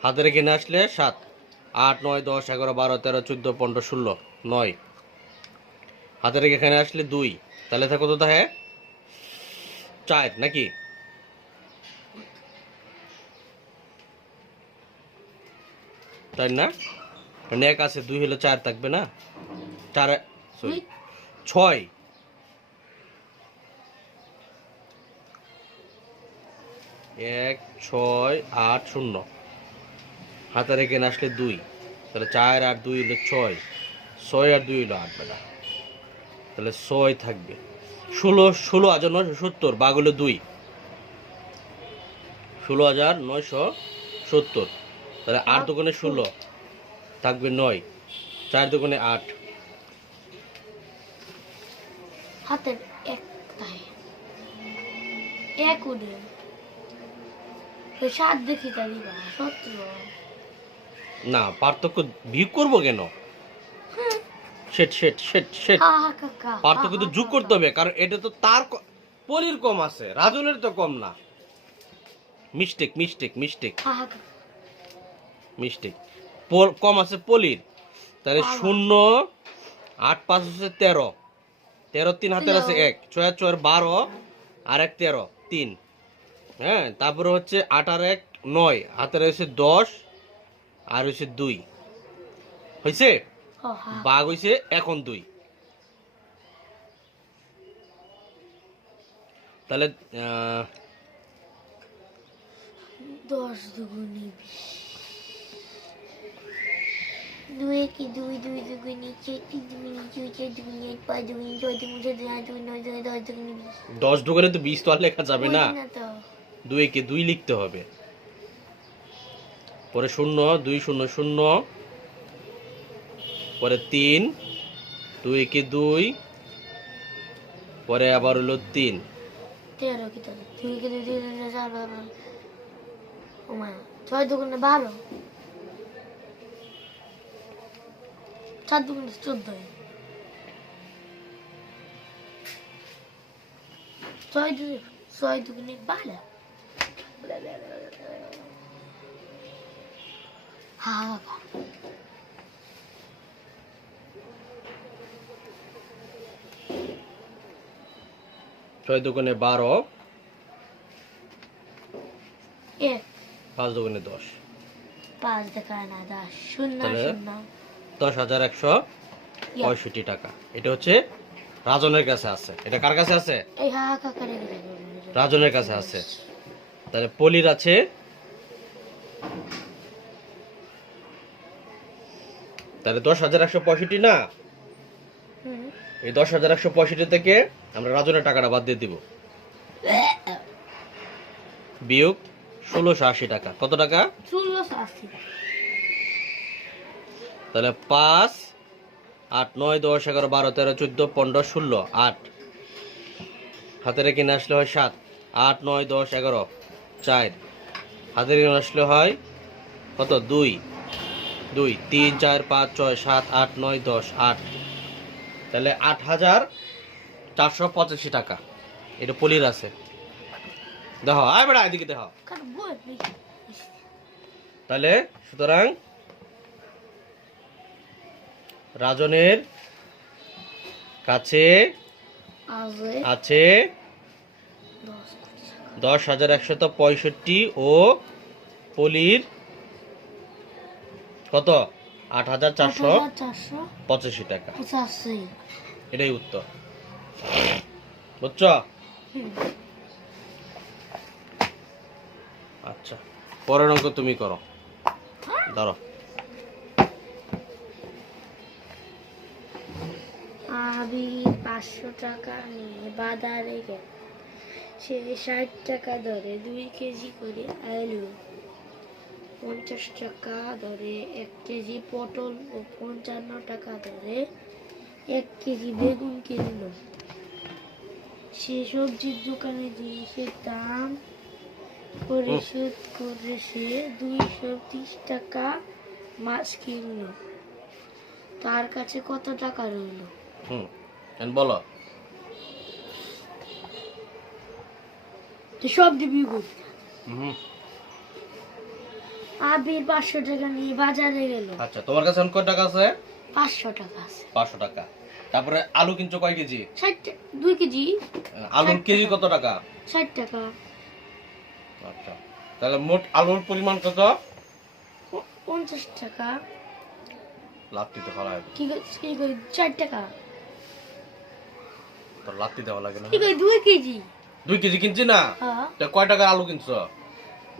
হাতে রেখে নিয়ে আসলে 7, 8, 9, 10, 11, 12, 13, 14, 15, 16, 9 হাতে রেখে এখানে আসলে 2। তাহলে তা কত থাকে? 4 নাকি? তাই না? মানে 1 আছে, 2 হলে 4 থাকবে না? 4 সরি 6। 1, 6, 8, 0 হাতে রেখে আসলে 2। তাহলে 4 আর 2 হলো 6, 6 আর 2 হলো 8 বেলা। তাহলে 6 থাকবে। 16,970 ভাগ হলো 2, 16,970। তাহলে 8 দোকানে 16 থাকবে 9, 4 দোকানে 8। হাতের একটাই এক উঠে ওই 7 দেখি তাই দিবা 17। না, পার্থক্য বিয়োগ করবো কেন? সেট সেট সেট সেট হা হা কাকা, পার্থক্য তো যোগ করতে হবে, কারণ এটা তো তার পলির কম আছে, রাজনের তো কম না। মিস্টেক মিস্টেক মিস্টেক হা হা কাকা। মিস্টেক। কম আছে পলির। তাহলে 0, 8, 5 হচ্ছে 13, 13, 3 হাতের আছে 1, 6, 4, 12 আর 1, 13, 3। হ্যাঁ, তারপরে হচ্ছে 8 আর 1, 9 হাতের হয়েছে 10 আর হয়েছে 2 হয়েছে। ও হা বাঘ হয়েছে এখন 2। তাহলে 10 দুগুণে 20, 2 একে 2, 2 দুগুণে 4, 3 দুগুণে 2, 4 দুগুণে 8, 5 দুগুণে 6 দুগুণে 7 দুগুণে 8 দুগুণে 9 দুগুণে 10 দুগুণে 20। 10 ঢুকালে তো 20 তো আর লেখা যাবে না, বুঝি না তো। 2 একে 2 লিখতে হবে, পরে 0 2 0 0, পরে 3 2 একে 2, পরে আবার হলো 3, 13 কি তাহলে 2 একে 2 দুগুণে 4 12, ও মা 6 দুগুণে 12, 4 দুগুণে 14, 6 দুগুণে 12। হা বাবা 6 দুগুণে 12, 1 5 দুগুণে 10, 5 দেখায় না 10 0 তাহলে 0 10,165 টাকা। এটা হচ্ছে রাজনের কাছে আছে। এটা কার কাছে আছে? এই হা কাকারে গেলে রাজনের কাছে আছে। তাহলে পলির আছে তাহলে 10,165 না, হুম এই 10,165 থেকে আমরা রাজনের টাকাটা বাদ দিয়ে দিব, বিয়োগ 1680 টাকা। কত টাকা? 1680। তাহলে 5 8 9 10 11 12 13 14 15 16 8, হাতে রেখে নিয়ে আসলে হয় 7 8 9 10 11 4, হাতে রেখে নিয়ে আসলে হয় কত? 2 2 3 4 5 6 7 8 9 10 8, তাহলে 8,485 টাকা এটা পলির আছে। দেখো আয় বেড়া এদিকে দেখো, কার বই দেখি তাহলে সুতরাং রাজনের কাছে আজে আছে 10 10,165 ও পলির কত? 8,485 টাকা। 485। এটাই উত্তর, বুঝছ? আচ্ছা, পরের অঙ্ক তুমি করো, ধরো। আমি 500 টাকা নিয়ে বাজারে গেল, সে 60 টাকা ধরে 2 কেজি করে আলু, 50 টাকা ধরে 1 কেজি পটল ও 55 টাকা ধরে 1 কেজি বেগুন কিনল। সে সবজির দোকানে জিনিসের দাম পরিশোধ করে সে 230 টাকা মাছ কিনল। তার কাছে কত টাকা রইল? বলো। তো সব দিবি করতে। আবির 500 টাকা নিয়ে বাজারে গেল। আচ্ছা, তোমার কাছে এখন কত টাকা আছে? 500 টাকা আছে। 500 টাকা। তারপরে আলু কিনছো কয় কেজি? 60 2 কেজি। আলুর কেজি কত টাকা? 60 টাকা। আচ্ছা, তাহলে মোট আলুর পরিমাণ কত? 50 টাকা। লাত্তি তো খাওয়া হবে। কি কই 4 টাকা। তো লাত্তি দেওয়া লাগে না? কি কই 2 কেজি। 2 কেজি কিনছি না? হ্যাঁ। তা কয় টাকা আলু কিনছো?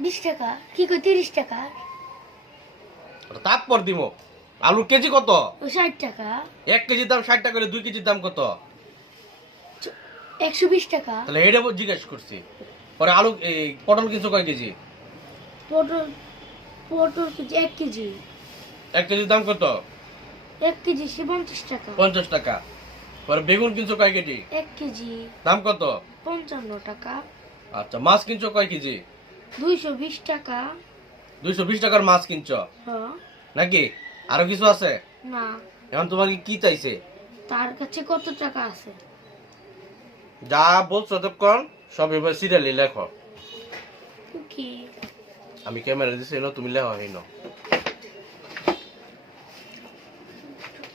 20 টাকা। কি কই 30 টাকা। তারপর দিমো। আলুর কেজি কত? 60 টাকা। 1 কেজির দাম 60 টাকা হলে 2 কেজির দাম কত? 120 টাকা। তাহলে এটা জিজ্ঞেস করছি। পরে আলু এই পটল কিনছো কয় কেজি? পটল কেজি 1 কেজি। 1 কেজির দাম কত? 1 কেজি 50 টাকা। 50 টাকা। পরে বেগুন কিনছো কয় কেজি? 1 কেজি। দাম কত? 55 টাকা। আচ্ছা, মাছ কিনছো কয় কেজি? 220 টাকা। 220 টাকার মাছ কিনছো হ্যাঁ। নাকি আরো কিছু আছে? না। এখন তোমার কি চাইছে? তার কাছে কত টাকা আছে? যা বলছো ততক্ষণ সব এবার সিরিয়ালি লেখো। কি? আমি ক্যামেরা দিছি না, তুমি লেখো হইন।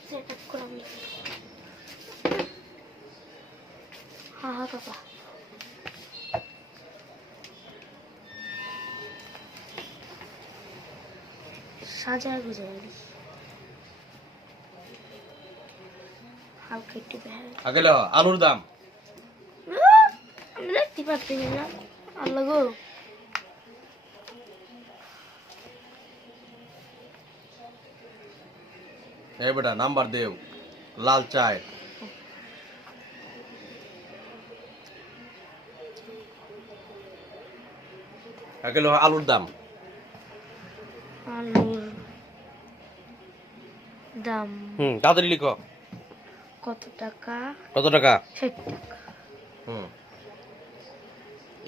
সেটআপ করে আমি। হ্যাঁ বাবা। সাজার গুজারি হালকা একটু বের। আগে লেখো আলুর দাম। আমি দেখতে পাচ্ছি না। আল্লাহ গো, এই বেটা নাম্বার দেও, লাল চায়। এগুলো আলুর দাম। আলুর দাম তাড়াতাড়ি লিখো। কত টাকা? কত টাকা? 60 টাকা।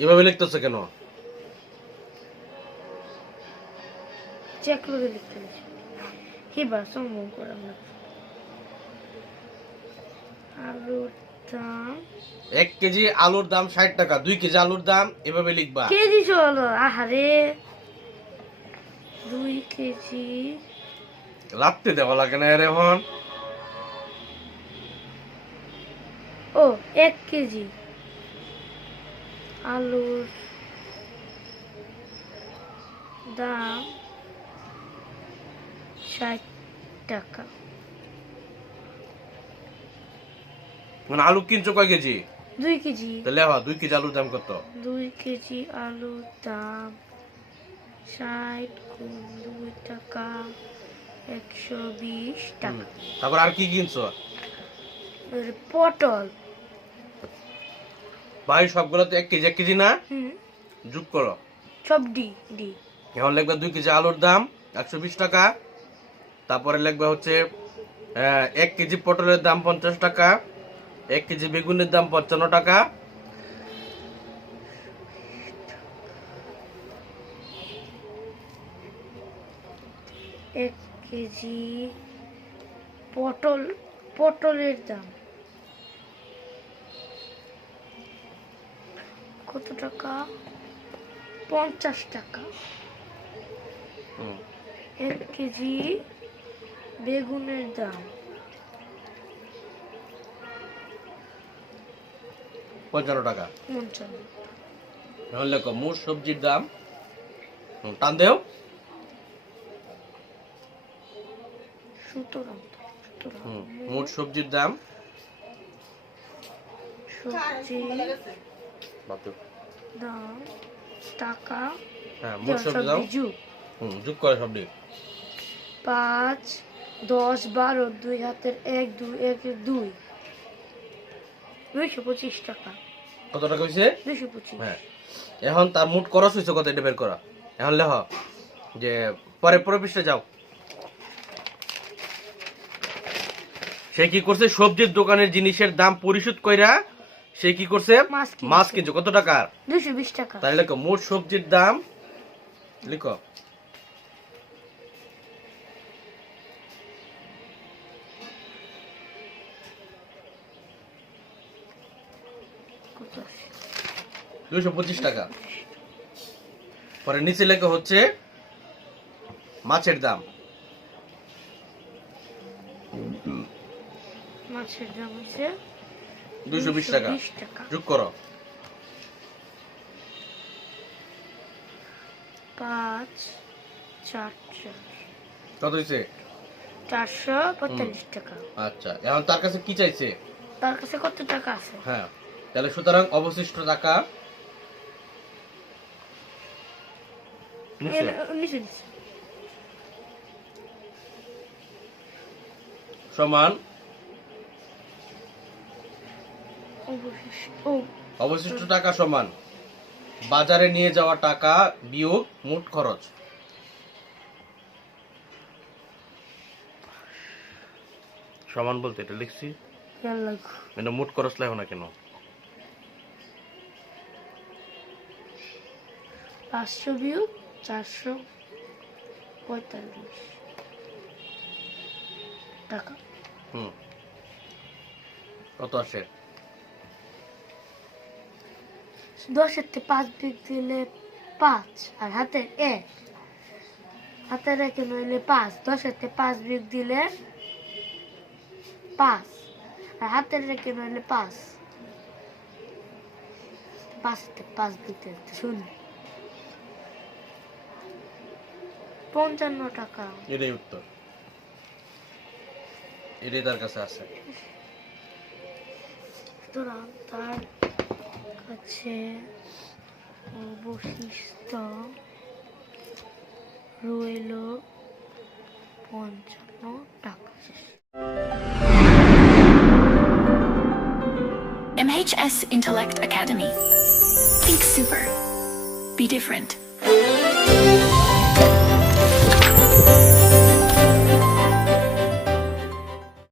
এভাবে লিখতেছে কেন? চেক করে লিখতে দিছি। হিবার সম্ভব করে আমরা। আলুর দাম 1 কেজি আলুর দাম 60 টাকা। 2 কেজি আলুর দাম এভাবে লিখবা। কেজি চলো, আহারে 2 কেজি। রাত্রে দেওয়া লাগে না এর এখন। ও 1 কেজি আলুর দাম 60 টাকা। মানে আলু কিনছো কয় কেজি? 2 কেজি। তাহলে 2 কেজি আলুর দাম কত? 2 কেজি আলুর দাম 60 গুণ 2 টাকা 120 টাকা। তারপর আর কি কিনছো? এর পটল। ভাই সবগুলো তো 1 কেজি না? যোগ করো। সব ডি ডি। এখন লিখবা 2 কেজি আলুর দাম 120 টাকা। তারপরে লিখবা হচ্ছে 1 কেজি পটলের দাম 50 টাকা, 1 কেজি বেগুনের দাম 55 টাকা, 1 কেজি পটলের দাম কত টাকা? 50 টাকা। 1 কেজি বেগুনের দাম 55 টাকা। 55। এখন লেখো মোট সবজির দাম, টান দেও। সুতরাং মোট সবজির দাম সবজি দাম টাকা। হ্যাঁ মোট সবজি দাম যোগ করে সব দিক। 5 10 12 2 হাতের 1 2 1 2 225 টাকা। কত টাকা হইছে? 225। হ্যাঁ এখন তার মোট খরচ হইছে কত এটা বের করা। এখন লেখ যে পরে পৃষ্ঠে যাও। সে কি করছে? সবজির দোকানের জিনিসের দাম পরিশোধ কইরা সে কি করছে? মাছ কিনছে। কত টাকা? 220 টাকা। তাহলে লেখো মোট সবজির দাম, লিখো কত আছে? 225 টাকা। পরে নিচে লেখা হচ্ছে মাছের দাম। মাছের দাম হচ্ছে 220 টাকা। যোগ করো। 5 4 কত হইছে? 445 টাকা। আচ্ছা এখন তার কাছে কি চাইছে? তার কাছে কত টাকা আছে? হ্যাঁ তাহলে সুতরাং অবশিষ্ট টাকা নিচে নিচে সমান অবশিষ্ট অবশিষ্ট টাকা সমান বাজারে নিয়ে যাওয়া টাকা বিয়োগ মোট খরচ। সমান বলতে এটা লিখছি, এটা মোট খরচ লেখো না কেন? 500 বিয়োগ 445 টাকা। কত আসে? 10-তে 5 বিয়োগ দিলে 5 আর হাতের 1, হাতের 1 নইলে 5। 10-তে 5 বিয়োগ দিলে 5 আর হাতের 1 নইলে 5। 5-তে 5 বিয়োগ দিলে 0। 55 টাকা। এটাই উত্তর, এটাই তার কাছে আছে। সুতরাং তার কাছে অবশিষ্ট রইল 55 টাকা। MHS Intellect Academy. Think super. Be different.